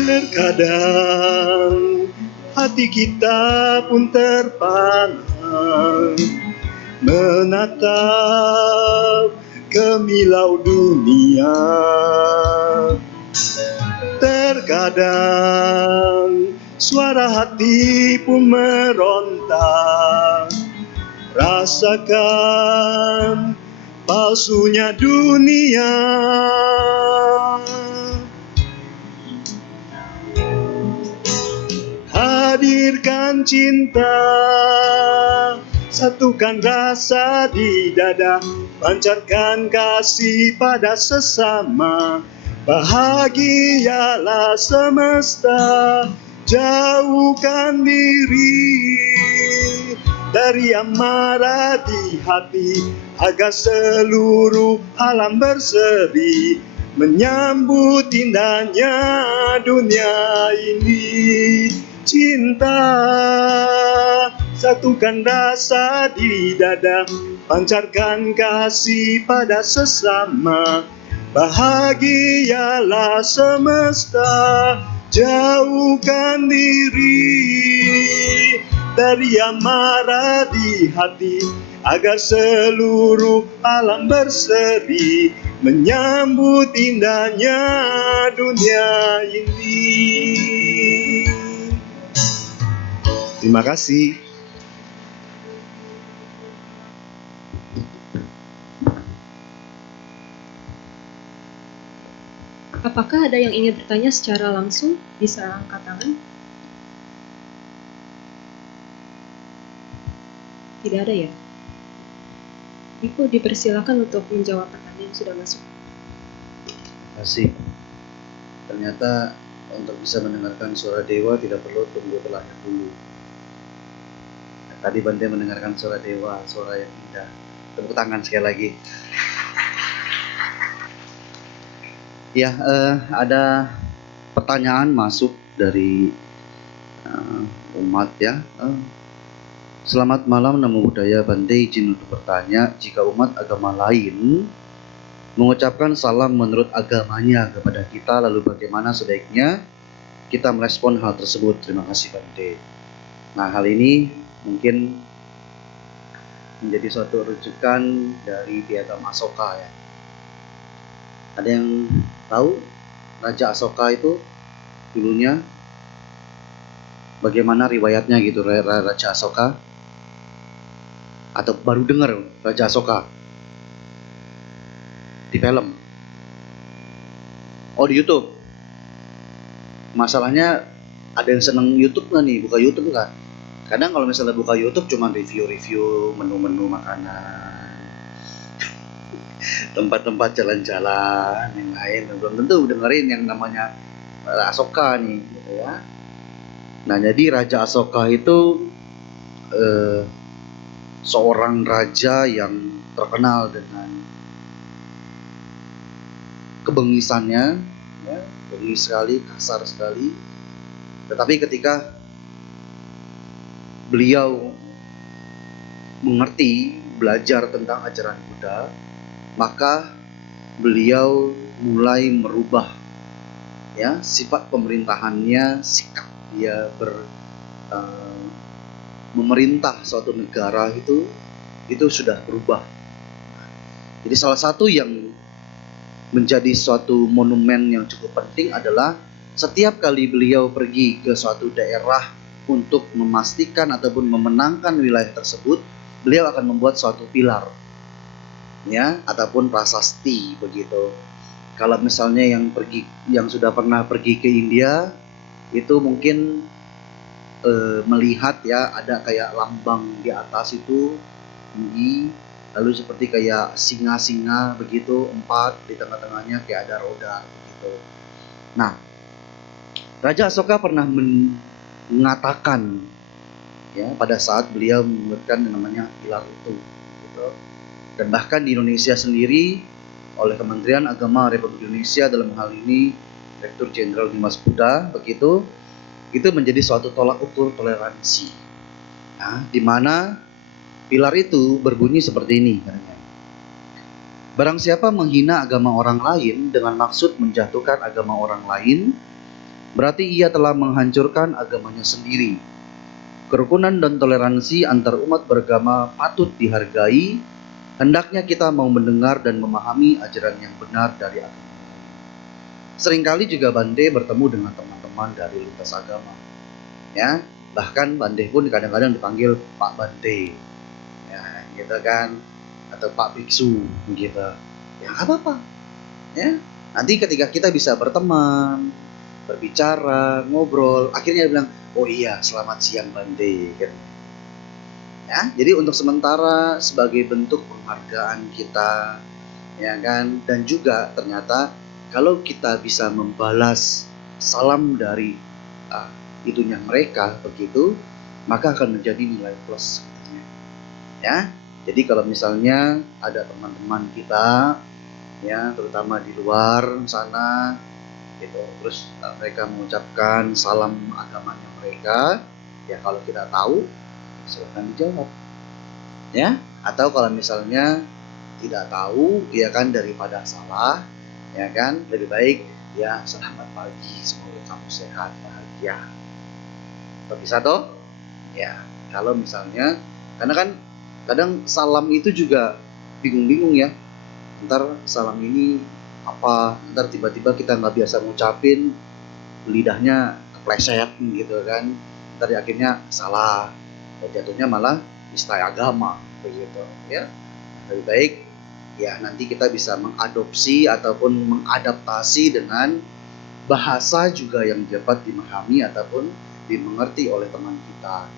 Terkadang hati kita pun terpana menatap gemilau dunia. Terkadang suara hati pun meronta, rasakan palsunya dunia. Hadirkan cinta, satukan rasa di dada, pancarkan kasih pada sesama. Bahagialah semesta, jauhkan diri dari amarah di hati, agar seluruh alam berseri menyambut indahnya dunia ini. Cinta, satukan rasa di dada, pancarkan kasih pada sesama. Bahagialah semesta, jauhkan diri dari amarah di hati, agar seluruh alam berseri menyambut indahnya dunia ini. Terima kasih. Apakah ada yang ingin bertanya secara langsung? Bisa angkat tangan. Tidak ada ya? Ibu dipersilakan untuk menjawab pertanyaan yang sudah masuk. Terima kasih. Ternyata untuk bisa mendengarkan suara dewa tidak perlu tunggu terlahir dulu. Tadi Bante mendengarkan suara dewa, suara yang indah. Tepuk tangan sekali lagi. Ya, ada pertanyaan masuk dari umat ya. Selamat malam, Namo Buddhaya. Bante izin untuk bertanya, jika umat agama lain mengucapkan salam menurut agamanya kepada kita, lalu bagaimana sebaiknya kita merespon hal tersebut? Terima kasih Bante. Nah, hal ini mungkin menjadi suatu rujukan dari piagam Asoka ya. Ada yang tahu Raja Asoka itu dulunya bagaimana riwayatnya gitu, Raja Asoka? Atau baru dengar Raja Asoka di film? Oh, di YouTube. Masalahnya ada yang seneng YouTube nggak nih? Buka YouTube nggak? Kadang kalau misalnya buka YouTube cuma review-review menu-menu makanan, tempat-tempat jalan-jalan yang lain, belum tentu dengerin yang namanya Asoka nih gitu ya. Nah, jadi Raja Asoka itu seorang raja yang terkenal dengan kebengisannya ya, bengis sekali, kasar sekali. Tetapi ketika beliau mengerti, belajar tentang ajaran Buddha, maka beliau mulai merubah ya sifat pemerintahannya, sikap dia memerintah suatu negara itu sudah berubah. Jadi salah satu yang menjadi suatu monumen yang cukup penting adalah setiap kali beliau pergi ke suatu daerah untuk memastikan ataupun memenangkan wilayah tersebut, beliau akan membuat suatu pilar ya, ataupun prasasti begitu. Kalau misalnya yang sudah pernah pergi ke India itu mungkin melihat ya ada kayak lambang di atas itu tinggi, lalu seperti kayak singa-singa begitu, 4 di tengah-tengahnya kayak ada roda begitu. Nah, Raja Asoka pernah mengatakan ya pada saat beliau membuatkan yang namanya pilar itu gitu. Dan bahkan di Indonesia sendiri oleh Kementerian Agama Republik Indonesia, dalam hal ini Direktur Jenderal Dimas Buddha begitu, itu menjadi suatu tolak ukur toleransi. Nah, di mana pilar itu berbunyi seperti ini katanya. Barang siapa menghina agama orang lain dengan maksud menjatuhkan agama orang lain, berarti ia telah menghancurkan agamanya sendiri. Kerukunan dan toleransi antar umat beragama patut dihargai. Hendaknya kita mau mendengar dan memahami ajaran yang benar dari agama lain. Seringkali juga Bante bertemu dengan teman-teman dari lintas agama. Ya, bahkan Bante pun kadang-kadang dipanggil Pak Bante. Ya, gitu kan. Atau Pak Biksu, gitu. Ya, nggak apa-apa. Ya, nanti ketika kita bisa berteman, berbicara, ngobrol, akhirnya dia bilang, oh iya, selamat siang Bante. Gitu. Ya, jadi untuk sementara sebagai bentuk penghargaan kita, ya kan, dan juga ternyata kalau kita bisa membalas salam dari itunya mereka begitu, maka akan menjadi nilai plus katanya. Ya, jadi kalau misalnya ada teman-teman kita, ya terutama di luar sana, gitu, terus mereka mengucapkan salam agamanya mereka, ya kalau kita tahu silakan dijawab, ya. Atau kalau misalnya tidak tahu, ya kan, daripada salah, ya kan, lebih baik ya selamat pagi, semoga kamu sehat bahagia. Bisa toh? Ya, kalau misalnya, karena kan kadang salam itu juga bingung-bingung ya. Ntar salam ini apa, ntar tiba-tiba kita nggak biasa ngucapin, lidahnya kepleset gitu kan, ntar akhirnya salah, dan jatuhnya malah istilah agama begitu ya. Lebih baik ya nanti kita bisa mengadopsi ataupun mengadaptasi dengan bahasa juga yang dapat dimahami ataupun dimengerti oleh teman kita.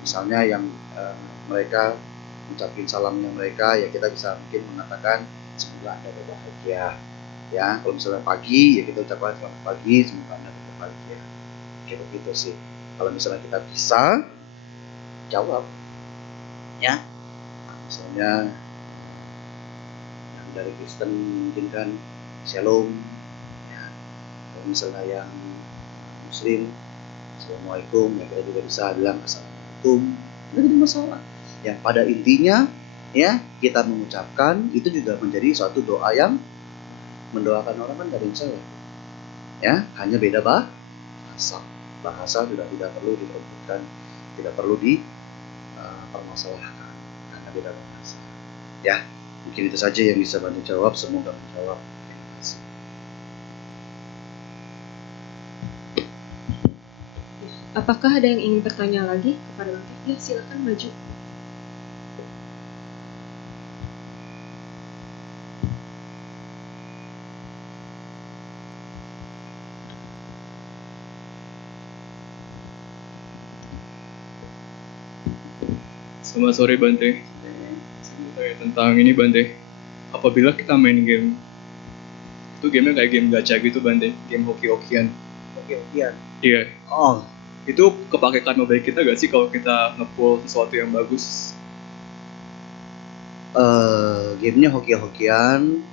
Misalnya yang mereka ucapin salamnya mereka, ya kita bisa mungkin mengatakan semoga Anda berbahagia. Ya, kalau misalnya pagi, ya kita ucapkan selamat pagi, semoga Anda berbahagia. Kayak begitu sih. Kalau misalnya kita bisa jawab, ya. Misalnya yang dari Kristen mungkin kan Shalom, ya. Kalau misalnya yang Muslim, Assalamualaikum, ya kita juga bisa bilang Assalamualaikum, tidak ada masalah. Ya, pada intinya ya kita mengucapkan itu juga menjadi suatu doa yang mendoakan orang kan dari saya. Ya, hanya beda bahasa. Bahasa sudah tidak perlu diperbutkan, tidak perlu dipermasalahkan karena beda bahasa. Ya, mungkin itu saja yang bisa bantu jawab. Semoga menjawab. Terima kasih. Apakah ada yang ingin bertanya lagi kepada Bante? Ya, silakan maju. Selamat sore Bante. Tentang ini Bante, apabila kita main game, itu gamenya kayak game gacha gitu Bante, game hoki-hokian. Hoki-hokian. Iya. Oh, itu kepake karma baik kita gak sih kalau kita nge-pull sesuatu yang bagus? Gamenya hoki-hokian.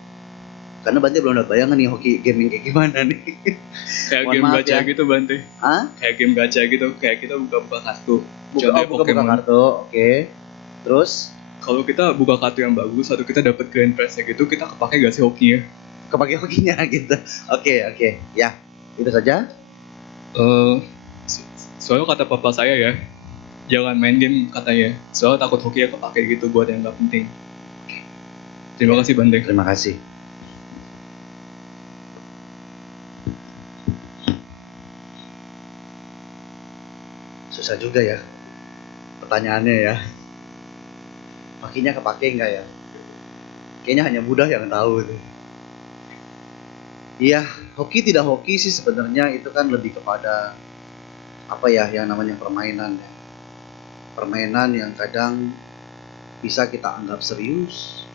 Karena Bante belum ada bayangan nih hoki gaming kayak gimana nih. Kayak Mohon game maaf gacha ya. gitu Bante. Hah? Kayak game gacha gitu, kayak kita buka-buka kartu. Buka kartu, oke. Terus kalau kita buka kartu yang bagus atau kita dapat grand prize gitu, kita kepake gak sih hokinya? Kepake hokinya gitu. Oke. Ya, itu saja. Soalnya kata papa saya ya, jangan main game katanya. Soalnya takut hokinya kepake gitu buat yang gak penting. Terima kasih Bante. Terima kasih. Susah juga ya pertanyaannya ya. Hokinya kepake nggak ya? Kayaknya hanya Buddha yang tahu itu. Iya, hoki tidak hoki sih sebenarnya itu kan lebih kepada apa ya yang namanya permainan ya. Permainan yang kadang bisa kita anggap serius,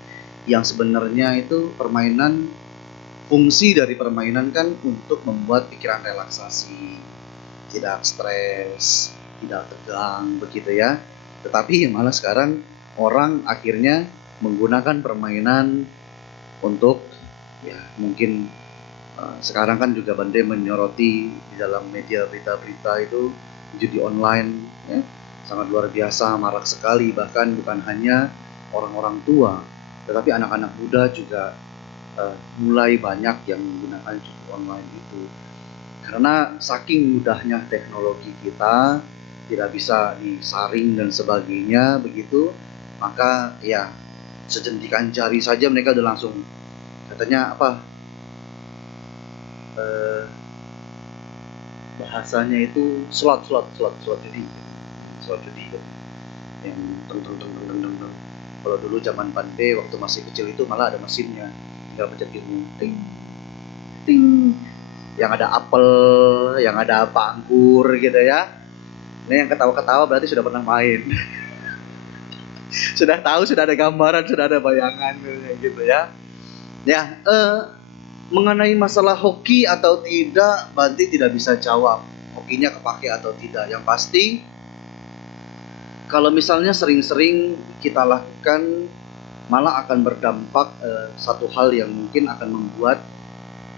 yang sebenarnya itu permainan, fungsi dari permainan kan untuk membuat pikiran relaksasi, tidak stres, tidak tegang begitu ya. Tetapi malah sekarang orang akhirnya menggunakan permainan untuk ya mungkin sekarang kan juga Bante menyoroti di dalam media berita-berita itu judi online ya, sangat luar biasa, marak sekali, bahkan bukan hanya orang-orang tua tetapi anak-anak muda juga mulai banyak yang menggunakan judi online itu. Karena saking mudahnya teknologi kita, tidak bisa disaring dan sebagainya begitu, maka ya sejentikan jari saja mereka udah langsung, katanya apa, bahasanya itu slot judi yang teng. Kalau dulu zaman Bante waktu masih kecil itu malah ada mesinnya, tinggal pencet gini, ting ting, yang ada apel, yang ada apa, anggur gitu ya. Ini yang ketawa-ketawa berarti sudah pernah main. Sudah tahu, sudah ada gambaran, sudah ada bayangan gitu ya. Ya, mengenai masalah hoki atau tidak, Banti tidak bisa jawab hokinya kepake atau tidak. Yang pasti kalau misalnya sering-sering kita lakukan, malah akan berdampak satu hal yang mungkin akan membuat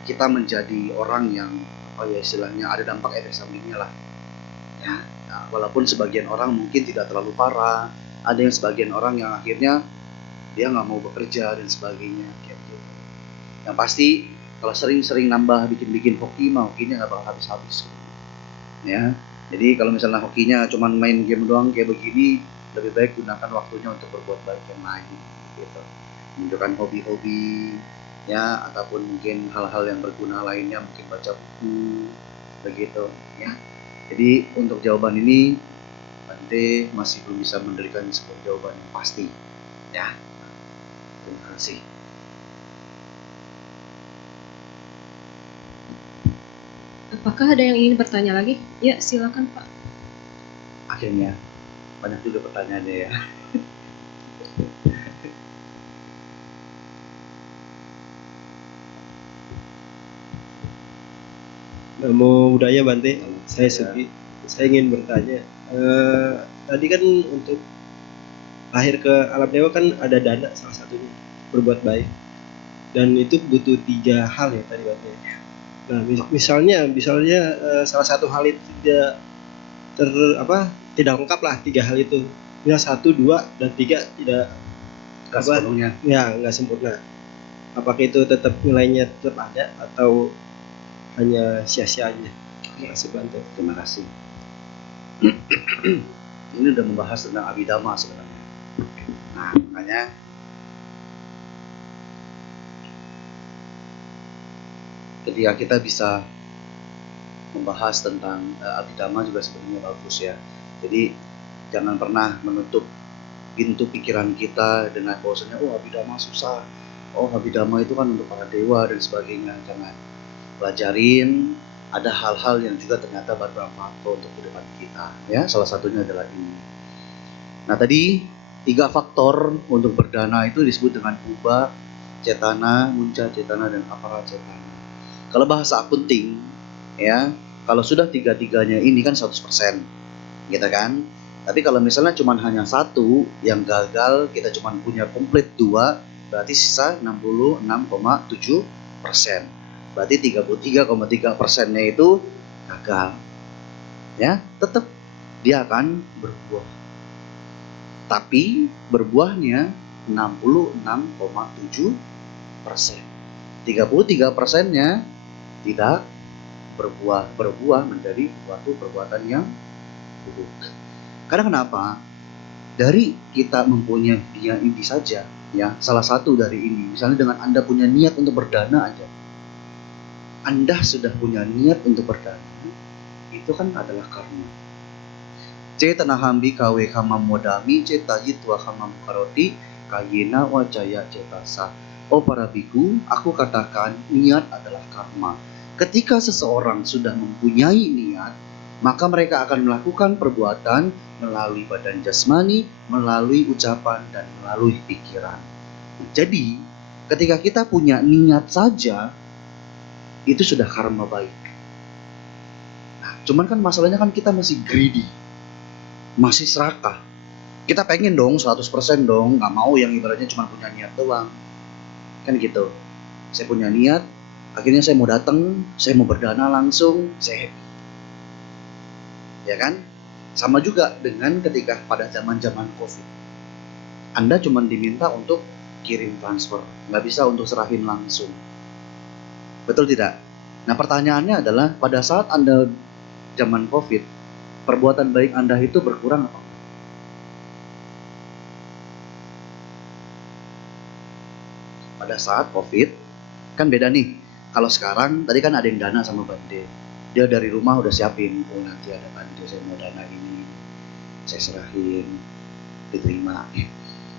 kita menjadi orang yang apa ya istilahnya, ada dampak efek sampingnya lah ya. Nah, walaupun sebagian orang mungkin tidak terlalu parah, ada yang sebagian orang yang akhirnya dia nggak mau bekerja dan sebagainya kayak gitu. Yang pasti kalau sering-sering nambah bikin hoki, mah hokinya nggak bakal habis-habis ya. Jadi kalau misalnya hokinya cuma main game doang kayak begini, lebih baik gunakan waktunya untuk berbuat baik yang lain gitu. Menunjukkan hobi-hobi ya, ataupun mungkin hal-hal yang berguna lainnya, mungkin baca buku begitu ya. Jadi untuk jawaban ini Bante masih belum bisa memberikan sebuah jawaban yang pasti ya. Terima kasih. Apakah ada yang ingin bertanya lagi? Ya, silakan Pak. Akhirnya banyak juga pertanyaannya ya. Namo Buddhaya Bante, saya Ya. Sugi. Saya ingin bertanya, tadi kan untuk lahir ke alam dewa kan ada dana salah satunya, berbuat baik, dan itu butuh 3 hal ya tadi Bante. Nah misalnya salah satu hal itu tidak lengkap lah 3 hal itu. Misal 1, 2, dan 3 tidak Gak sepenuhnya. ya nggak sempurna. Apakah itu tetap nilainya tetap ada atau hanya sia-sia aja? Terima kasih Bante. Terima kasih. Ini udah membahas tentang abhidhamma sebenarnya. Nah, makanya ketika kita bisa membahas tentang abhidhamma juga sebenarnya bagus ya. Jadi jangan pernah menutup pintu pikiran kita dengan bahwasanya abhidhamma susah, abhidhamma itu kan untuk para dewa dan sebagainya. Jangan. Pelajarin ada hal-hal yang juga ternyata bermanfaat untuk kehidupan kita ya. Salah satunya adalah ini. Nah tadi 3 faktor untuk berdana itu disebut dengan ubah, cetana, munca cetana, dan apara cetana. Kalau bahasa akunting ya, kalau sudah 3-3-nya ini kan 100% gitu kan. Tapi kalau misalnya cuma hanya 1 yang gagal, kita cuma punya komplit 2, berarti sisa 66,7%. Berarti 33,3%-nya itu gagal ya. Tetap dia akan berbuah, tapi berbuahnya 66,7%. 33%-nya tidak berbuah menjadi suatu perbuatan yang buruk. Karena kenapa? Dari kita mempunyai niat ini saja ya, salah satu dari ini, misalnya dengan Anda punya niat untuk berdana aja, Anda sudah punya niat untuk berdana, itu kan adalah karma. Cetana hambi kawe kamam modami ceta yitwa kamam karoti kayena wajaya cetasa. Para biku, aku katakan niat adalah karma. Ketika seseorang sudah mempunyai niat, maka mereka akan melakukan perbuatan melalui badan jasmani, melalui ucapan, dan melalui pikiran. Jadi, ketika kita punya niat saja, itu sudah karma baik. Nah, cuman kan masalahnya kan kita masih greedy, masih serakah. Kita pengen dong 100% dong, nggak mau yang ibaratnya cuma punya niat doang. Kan gitu. Saya punya niat, akhirnya saya mau datang, saya mau berdana langsung, saya happy. Ya kan? Sama juga dengan ketika pada zaman-zaman COVID. Anda cuma diminta untuk kirim transfer, nggak bisa untuk serahin langsung. Betul tidak? Nah, pertanyaannya adalah pada saat Anda zaman COVID, perbuatan baik Anda itu berkurang apa? Pada saat COVID, kan beda nih. Kalau sekarang, tadi kan ada yang dana sama Bante. Dia dari rumah udah siapin, oh nanti ada Bante, saya mau dana ini, saya serahin, diterima,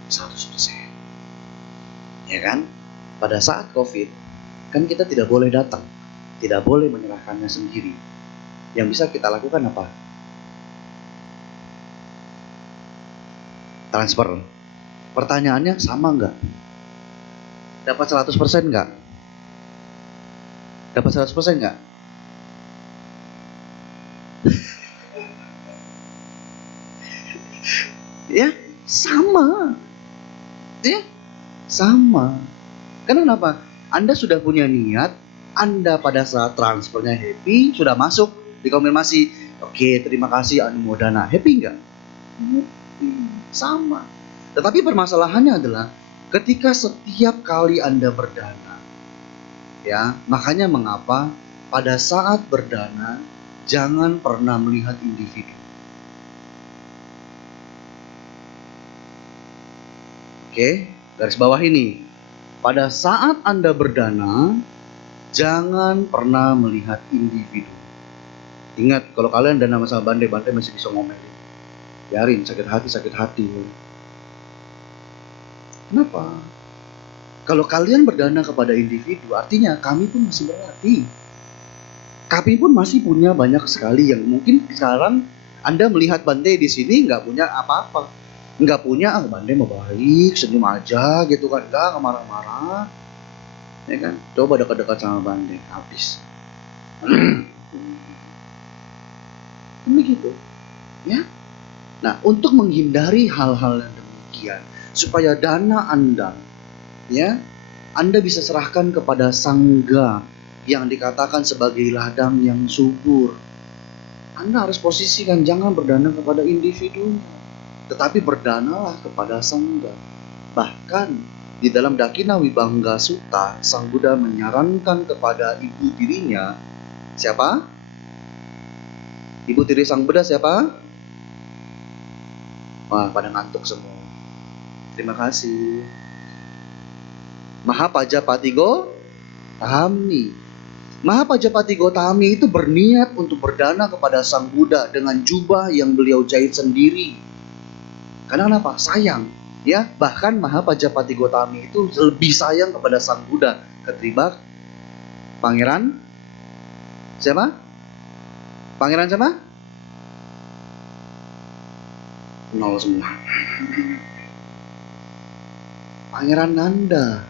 100%. Ya kan? Pada saat COVID, kan kita tidak boleh datang, tidak boleh menyerahkannya sendiri. Yang bisa kita lakukan apa? Transfer. Pertanyaannya sama nggak? Dapat 100% nggak? Dapat 100% nggak? Ya, sama. Ya, sama. Karena kenapa? Anda sudah punya niat, Anda pada saat transfernya happy, sudah masuk, dikonfirmasi, oke, terima kasih Anumodana. Happy nggak? Happy. Sama. Tetapi permasalahannya adalah ketika setiap kali Anda berdana, ya, makanya mengapa pada saat berdana jangan pernah melihat individu. Oke, garis bawah ini. Pada saat Anda berdana, jangan pernah melihat individu. Ingat, kalau kalian dana sama Bante masih bisa ngomelin. Biarin, sakit hati. Kenapa? Kalau kalian berdana kepada individu, artinya kami pun masih berarti. Kami pun masih punya banyak sekali yang mungkin sekarang Anda melihat Bante di sini nggak punya apa-apa. Nggak punya, Bante mau baik, senyum aja gitu kan, nggak marah-marah. Ya kan? Coba dekat-dekat sama Bante, habis. Begitu. Ya. Nah, untuk menghindari hal-hal yang demikian, supaya dana Anda, ya, Anda bisa serahkan kepada sangga yang dikatakan sebagai ladang yang subur. Anda harus posisikan, jangan berdana kepada individunya, tetapi berdanalah kepada sangga. Bahkan di dalam Dakina Wibangga Sutta, Sang Buddha menyarankan kepada ibu tirinya, siapa? Ibu tiri Sang Buddha siapa? Wah, pada ngantuk semua. Terima kasih. Mahapajapati Gotami. Mahapajapati Gotami itu berniat untuk berdana kepada Sang Buddha dengan jubah yang beliau jahit sendiri. Karena kenapa? Sayang. Ya, bahkan Mahapajapati Gotami itu lebih sayang kepada Sang Buddha ketimbang Pangeran siapa? Pangeran siapa? Nol semua. Pangeran Nanda.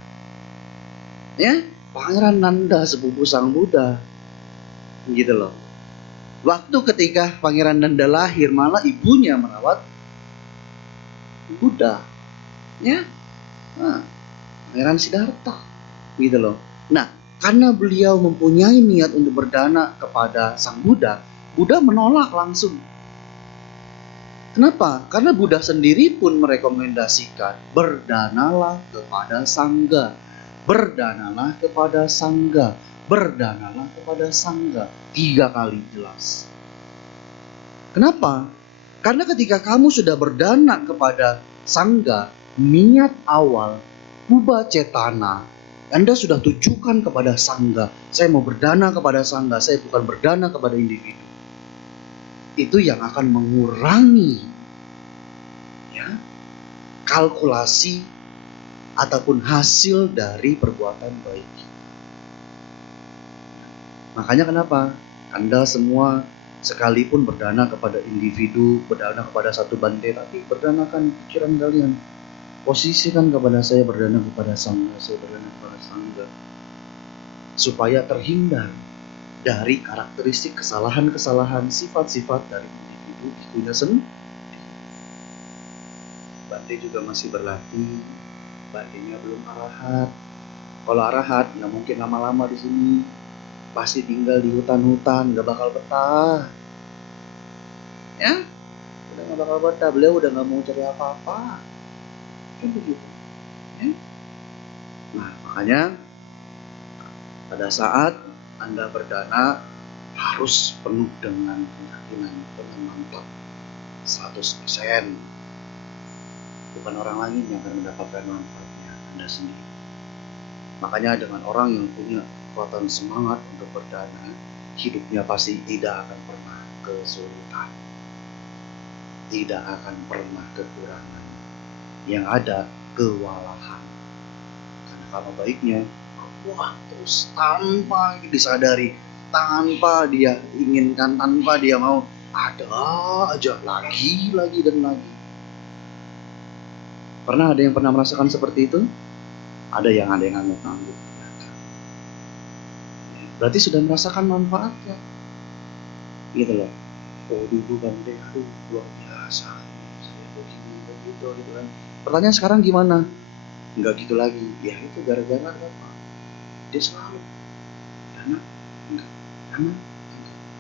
Ya, Pangeran Nanda sepupu Sang Buddha. Gitu loh. Waktu ketika Pangeran Nanda lahir, malah ibunya merawat Buddha. Ya. Nah, Pangeran Siddhartha. Gitu loh. Nah, karena beliau mempunyai niat untuk berdana kepada Sang Buddha, Buddha menolak langsung. Kenapa? Karena Buddha sendiri pun merekomendasikan, berdanalah kepada sangga, berdanalah kepada sangga, berdanalah kepada sangga. 3 kali jelas. Kenapa? Karena ketika kamu sudah berdana kepada sangga, niat awal, puba cetana, Anda sudah tujukan kepada sangga. Saya mau berdana kepada sangga, saya bukan berdana kepada individu. Itu yang akan mengurangi, ya, kalkulasi ataupun hasil dari perbuatan baik. Makanya kenapa Anda semua sekalipun berdana kepada individu, berdana kepada satu Bante, tapi berdanakan pikiran kalian. Posisikan kepada saya berdana kepada sangga, saya berdana kepada sangga. Supaya terhindar dari karakteristik kesalahan-kesalahan, sifat-sifat dari individu ikunya sendiri. Bante juga masih berlatih, Bantenya belum arahat. Kalau arahat nggak mungkin lama-lama di sini, pasti tinggal di hutan-hutan, nggak bakal betah. Ya, udah nggak bakal betah. Beliau udah nggak mau cari apa-apa. Kan begitu. Ya? Nah, makanya pada saat Anda berdana harus penuh dengan keyakinan, dengan mantap 100%. Bukan orang lain yang akan mendapatkan manfaatnya, Anda sendiri. Makanya dengan orang yang punya kekuatan semangat untuk berdana, hidupnya pasti tidak akan pernah kesulitan, tidak akan pernah kekurangan, yang ada kewalahan. Karena kalau baiknya, wah, terus tanpa disadari, tanpa dia inginkan, tanpa dia mau, ada aja lagi dan lagi. Pernah ada yang pernah merasakan seperti itu? Ada yang ngangguk-ngangguk. Berarti sudah merasakan manfaatnya. Gitu loh. Oh, dulu Bante, aduh, luar biasa. Saya begini, begitu, gitu kan. Pertanyaan sekarang gimana? Enggak gitu lagi. Ya itu gara-gara apa? Dia selalu karena enggak.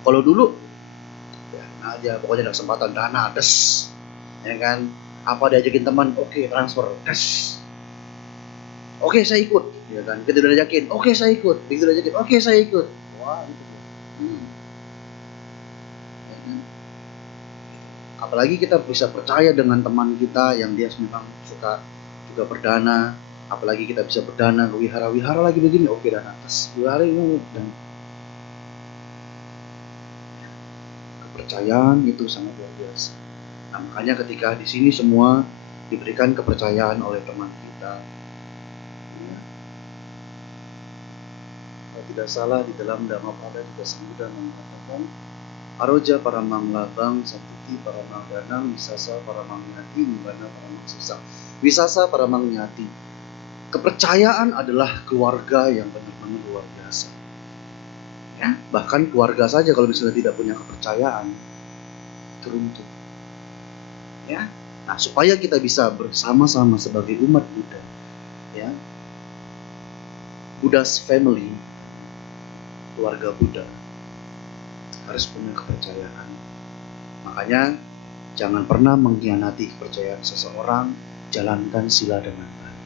Kalau dulu ya aja, pokoknya ada kesempatan dana, des. Ya kan? Apa diajakin teman, oke, transfer, des. Oke, saya ikut, ya kan? Kita udah yakin, oke saya ikut. Kita udah yakin, oke saya ikut. Wah, itu. Ya kan? Apalagi kita bisa percaya dengan teman kita yang dia memang suka juga berdana. Apalagi kita bisa berdana ke wihara lagi begini, oke dana atas wihara ini, dan kepercayaan itu sangat luar biasa. Nah, makanya ketika di sini semua diberikan kepercayaan oleh teman kita. Kalau tidak salah di dalam Dhammapada juga Sambuddha mengatakan Aroja paramang labang, Saputi paramang danang, Wisasa paramang nyati, Nibbana paramang susah. Wisasa paramang nyati. Kepercayaan adalah keluarga yang benar-benar luar biasa. Ya, bahkan keluarga saja kalau misalnya tidak punya kepercayaan, teruntuk. Ya, nah supaya kita bisa bersama-sama sebagai umat Buddha, ya, Buddha's family, keluarga Buddha harus punya kepercayaan. Makanya jangan pernah mengkhianati kepercayaan seseorang, jalankan sila dengan baik.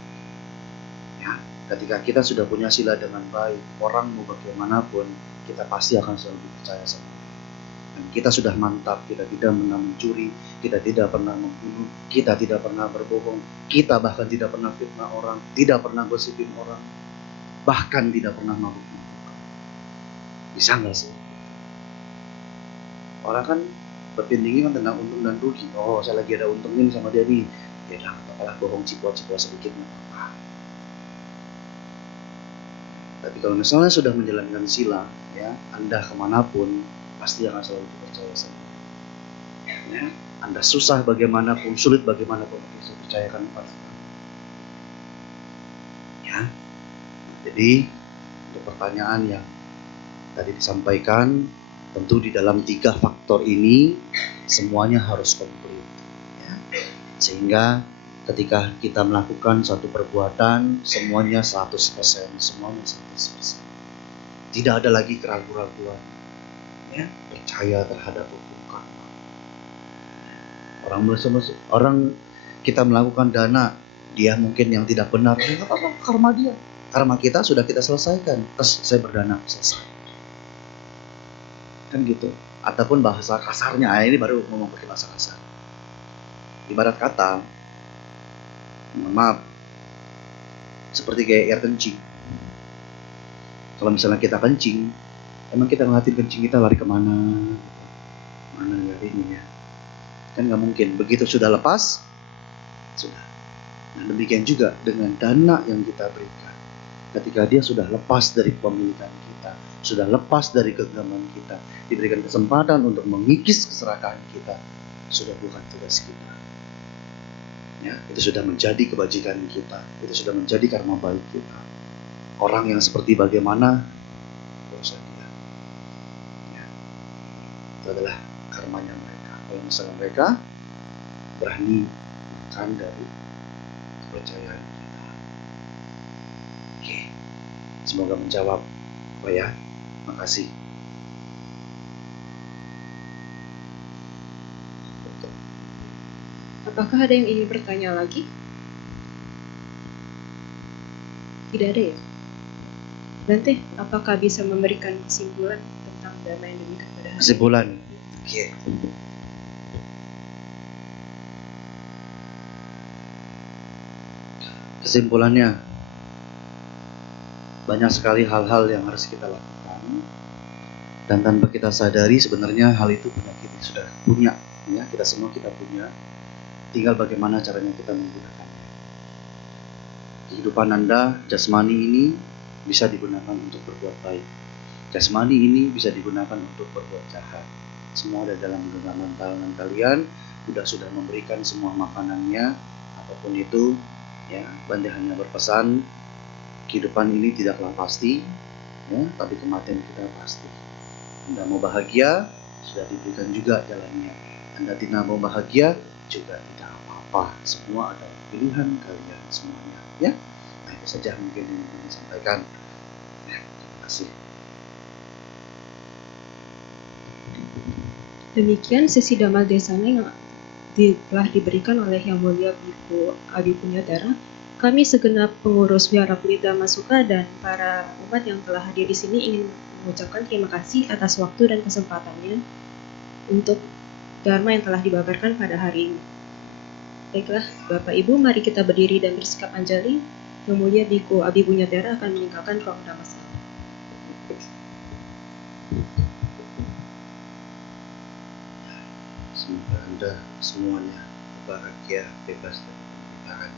Ya, ketika kita sudah punya sila dengan baik, orang mau bagaimanapun, kita pasti akan selalu percaya sama dia. Dan kita sudah mantap, kita tidak pernah mencuri, kita tidak pernah membunuh, kita tidak pernah berbohong, kita bahkan tidak pernah fitnah orang, tidak pernah gosipin orang, bahkan tidak pernah mabuk-mabukan. Bisa nggak sih? Orang kan berpendingin kan tentang untung dan rugi. Oh, saya lagi ada untungnya sama dia nih. Ya udah, apalah bohong cipot-cipot sedikit nggak apa-apa. Tapi kalau misalnya sudah menjalankan sila, ya, Anda kemanapun pasti akan selalu dipercaya sama dia. Ya, Anda susah bagaimanapun, sulit bagaimanapun, bisa percayakan pada Anda. Ya, jadi untuk pertanyaan yang tadi disampaikan, tentu di dalam 3 faktor ini semuanya harus komplit, ya. Sehingga ketika kita melakukan suatu perbuatan semuanya 100%, semuanya 100%. Tidak ada lagi keraguan-keraguan, ya, percaya terhadap hukum karma. Orang kita melakukan dana, dia mungkin yang tidak benar, ya nggak apa-apa, karma dia. Karma kita sudah kita selesaikan, terus saya berdana, selesai. Kan gitu. Ataupun bahasa kasarnya, ini baru ngomong pakai bahasa kasar. Ibarat kata, maaf, seperti kayak air kencing. Kalau misalnya kita kencing, emang kita ngeliatin kencing kita lari kemana? Mana larinya? Kan nggak mungkin. Begitu sudah lepas, sudah. Nah, demikian juga dengan dana yang kita berikan. Ketika dia sudah lepas dari pemilikan kita, sudah lepas dari genggaman kita, diberikan kesempatan untuk mengikis keserakahan kita, sudah bukan tugas kita. Ya, itu sudah menjadi kebajikan kita, itu sudah menjadi karma baik kita. Orang yang seperti bagaimana, urusan dia. Ya, itu adalah karmanya mereka. Kalau misalnya mereka berani makan dari kepercayaan kita. Oke, semoga menjawab. Oh ya, makasih. Apakah ada yang ingin bertanya lagi? Tidak ada ya? Bante, apakah bisa memberikan kesimpulan tentang damai yang diberikan pada hari ini? Kesimpulan. Oke. Kesimpulannya, banyak sekali hal-hal yang harus kita lakukan, dan tanpa kita sadari sebenarnya hal itu kita sudah punya, ya, kita semua kita punya, tinggal bagaimana caranya kita menggunakannya. Kehidupan Anda, jasmani ini bisa digunakan untuk berbuat baik, jasmani ini bisa digunakan untuk berbuat jahat. Semua ada dalam genggaman tangan kalian, sudah memberikan semua makanannya, apapun itu, ya. Bante hanya berpesan, kehidupan ini tidaklah pasti, ya, tapi kematian kita pasti. Anda mau bahagia, sudah diberikan juga jalannya. Anda tidak mau bahagia, juga tidak apa-apa. Semua adalah pilihan kalian semuanya, ya. Nah, itu saja mungkin yang ingin saya sampaikan. Ya, terima kasih. Demikian sesi Damal Desana yang telah diberikan oleh Yang Mulia Biku Adi Punyatera. Kami segenap pengurus Wihara Pelita Masuka dan para umat yang telah hadir di sini ingin mengucapkan terima kasih atas waktu dan kesempatannya untuk Dharma yang telah dibabarkan pada hari ini. Baiklah, Bapak Ibu, mari kita berdiri dan bersikap anjali. Yang Mulia Biku Adi Punyatera akan meninggalkan ruang Dhammasala. Semoga Anda semuanya bahagia, bebas dari penderitaan.